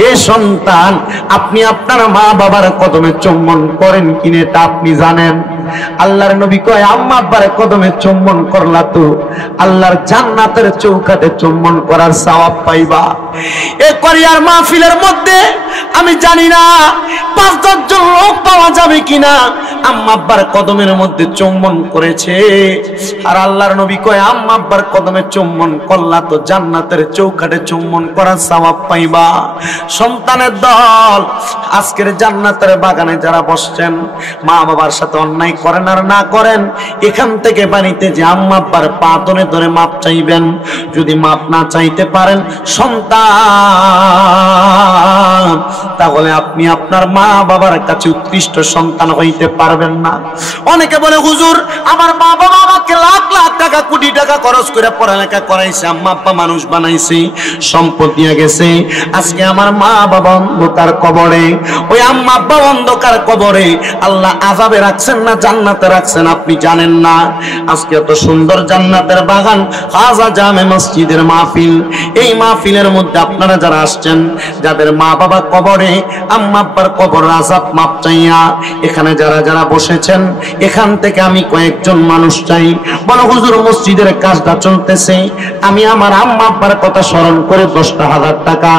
এ সন্তান, আপনি আপনার মা বাবার কদমে চুম্বন করেন কিনা এটা আপনি জানেন? আল্লাহর নবী কয় আম্মা আব্বার কদমে চুম্বন করলা তো আল্লাহর জান্নাতের চৌকাঠে চুম্বন করার সওয়াব পাইবা। এ কোরিয়ার মাহফিলের মধ্যে আমি জানি না 5-10 জন লোক পাওয়া যাবে কিনা আম্মা আব্বার কদমের মধ্যে চুম্বন করেছে। আর আল্লাহর নবী কয় আম্মা আব্বার কদমে চুম্বন করলা তো জান্নাতের চৌকাঠে চুম্বন করার সওয়াব পাইবা। সন্তানের দল, আজকের জান্নাতের বাগানে যারা বসছেন, মা বাবার সাথে অন্যায় করেন আর না করেন, এখান থেকে বাড়িতে যে আম্মা আব্বার পা ধরে ধরে মাপ চাইবেন। যদি মাপ না চাইতে পারেন সন্তান, তাহলে আপনি আপনার মা বাবার কাছে উৎকৃষ্ট সন্তান হইতে পারবেন না। অনেকে বলে হুজুর আমার মা বাবা আমাকে লাখ লাখ টাকা কোটি টাকা খরচ করে পড়ালেখা করাইছে, আম্মা আব্বা মানুষ বানাইছে, সম্পদ দিয়ে গেছে, আজকে আমার মা বাবা অন্ধকার কবরে, ওই আম্মা আব্বা অন্ধকার কবরে, আল্লাহ আযাবে রাখছেন না জান্নাতে রাখছেন আপনি জানেন না। আজকে এত সুন্দর জান্নাতের বাগান, খাজা জামে মসজিদের মাহফিল, এই মাহফিলের মধ্যে আপনারা যারা আসছেন, যাদের মা বাবা কবরে, আম্মা আব্বার কবর আযাব মাপ চাইয়া এখানে যারা যারা বসেছেন, এখান থেকে আমি কয়েকজন মানুষ চাই, বলো হুজুর মসজিদের কাজটা চলতেছে, আমি আমার আম্মা আব্বার কথা স্মরণ করে 10,000 টাকা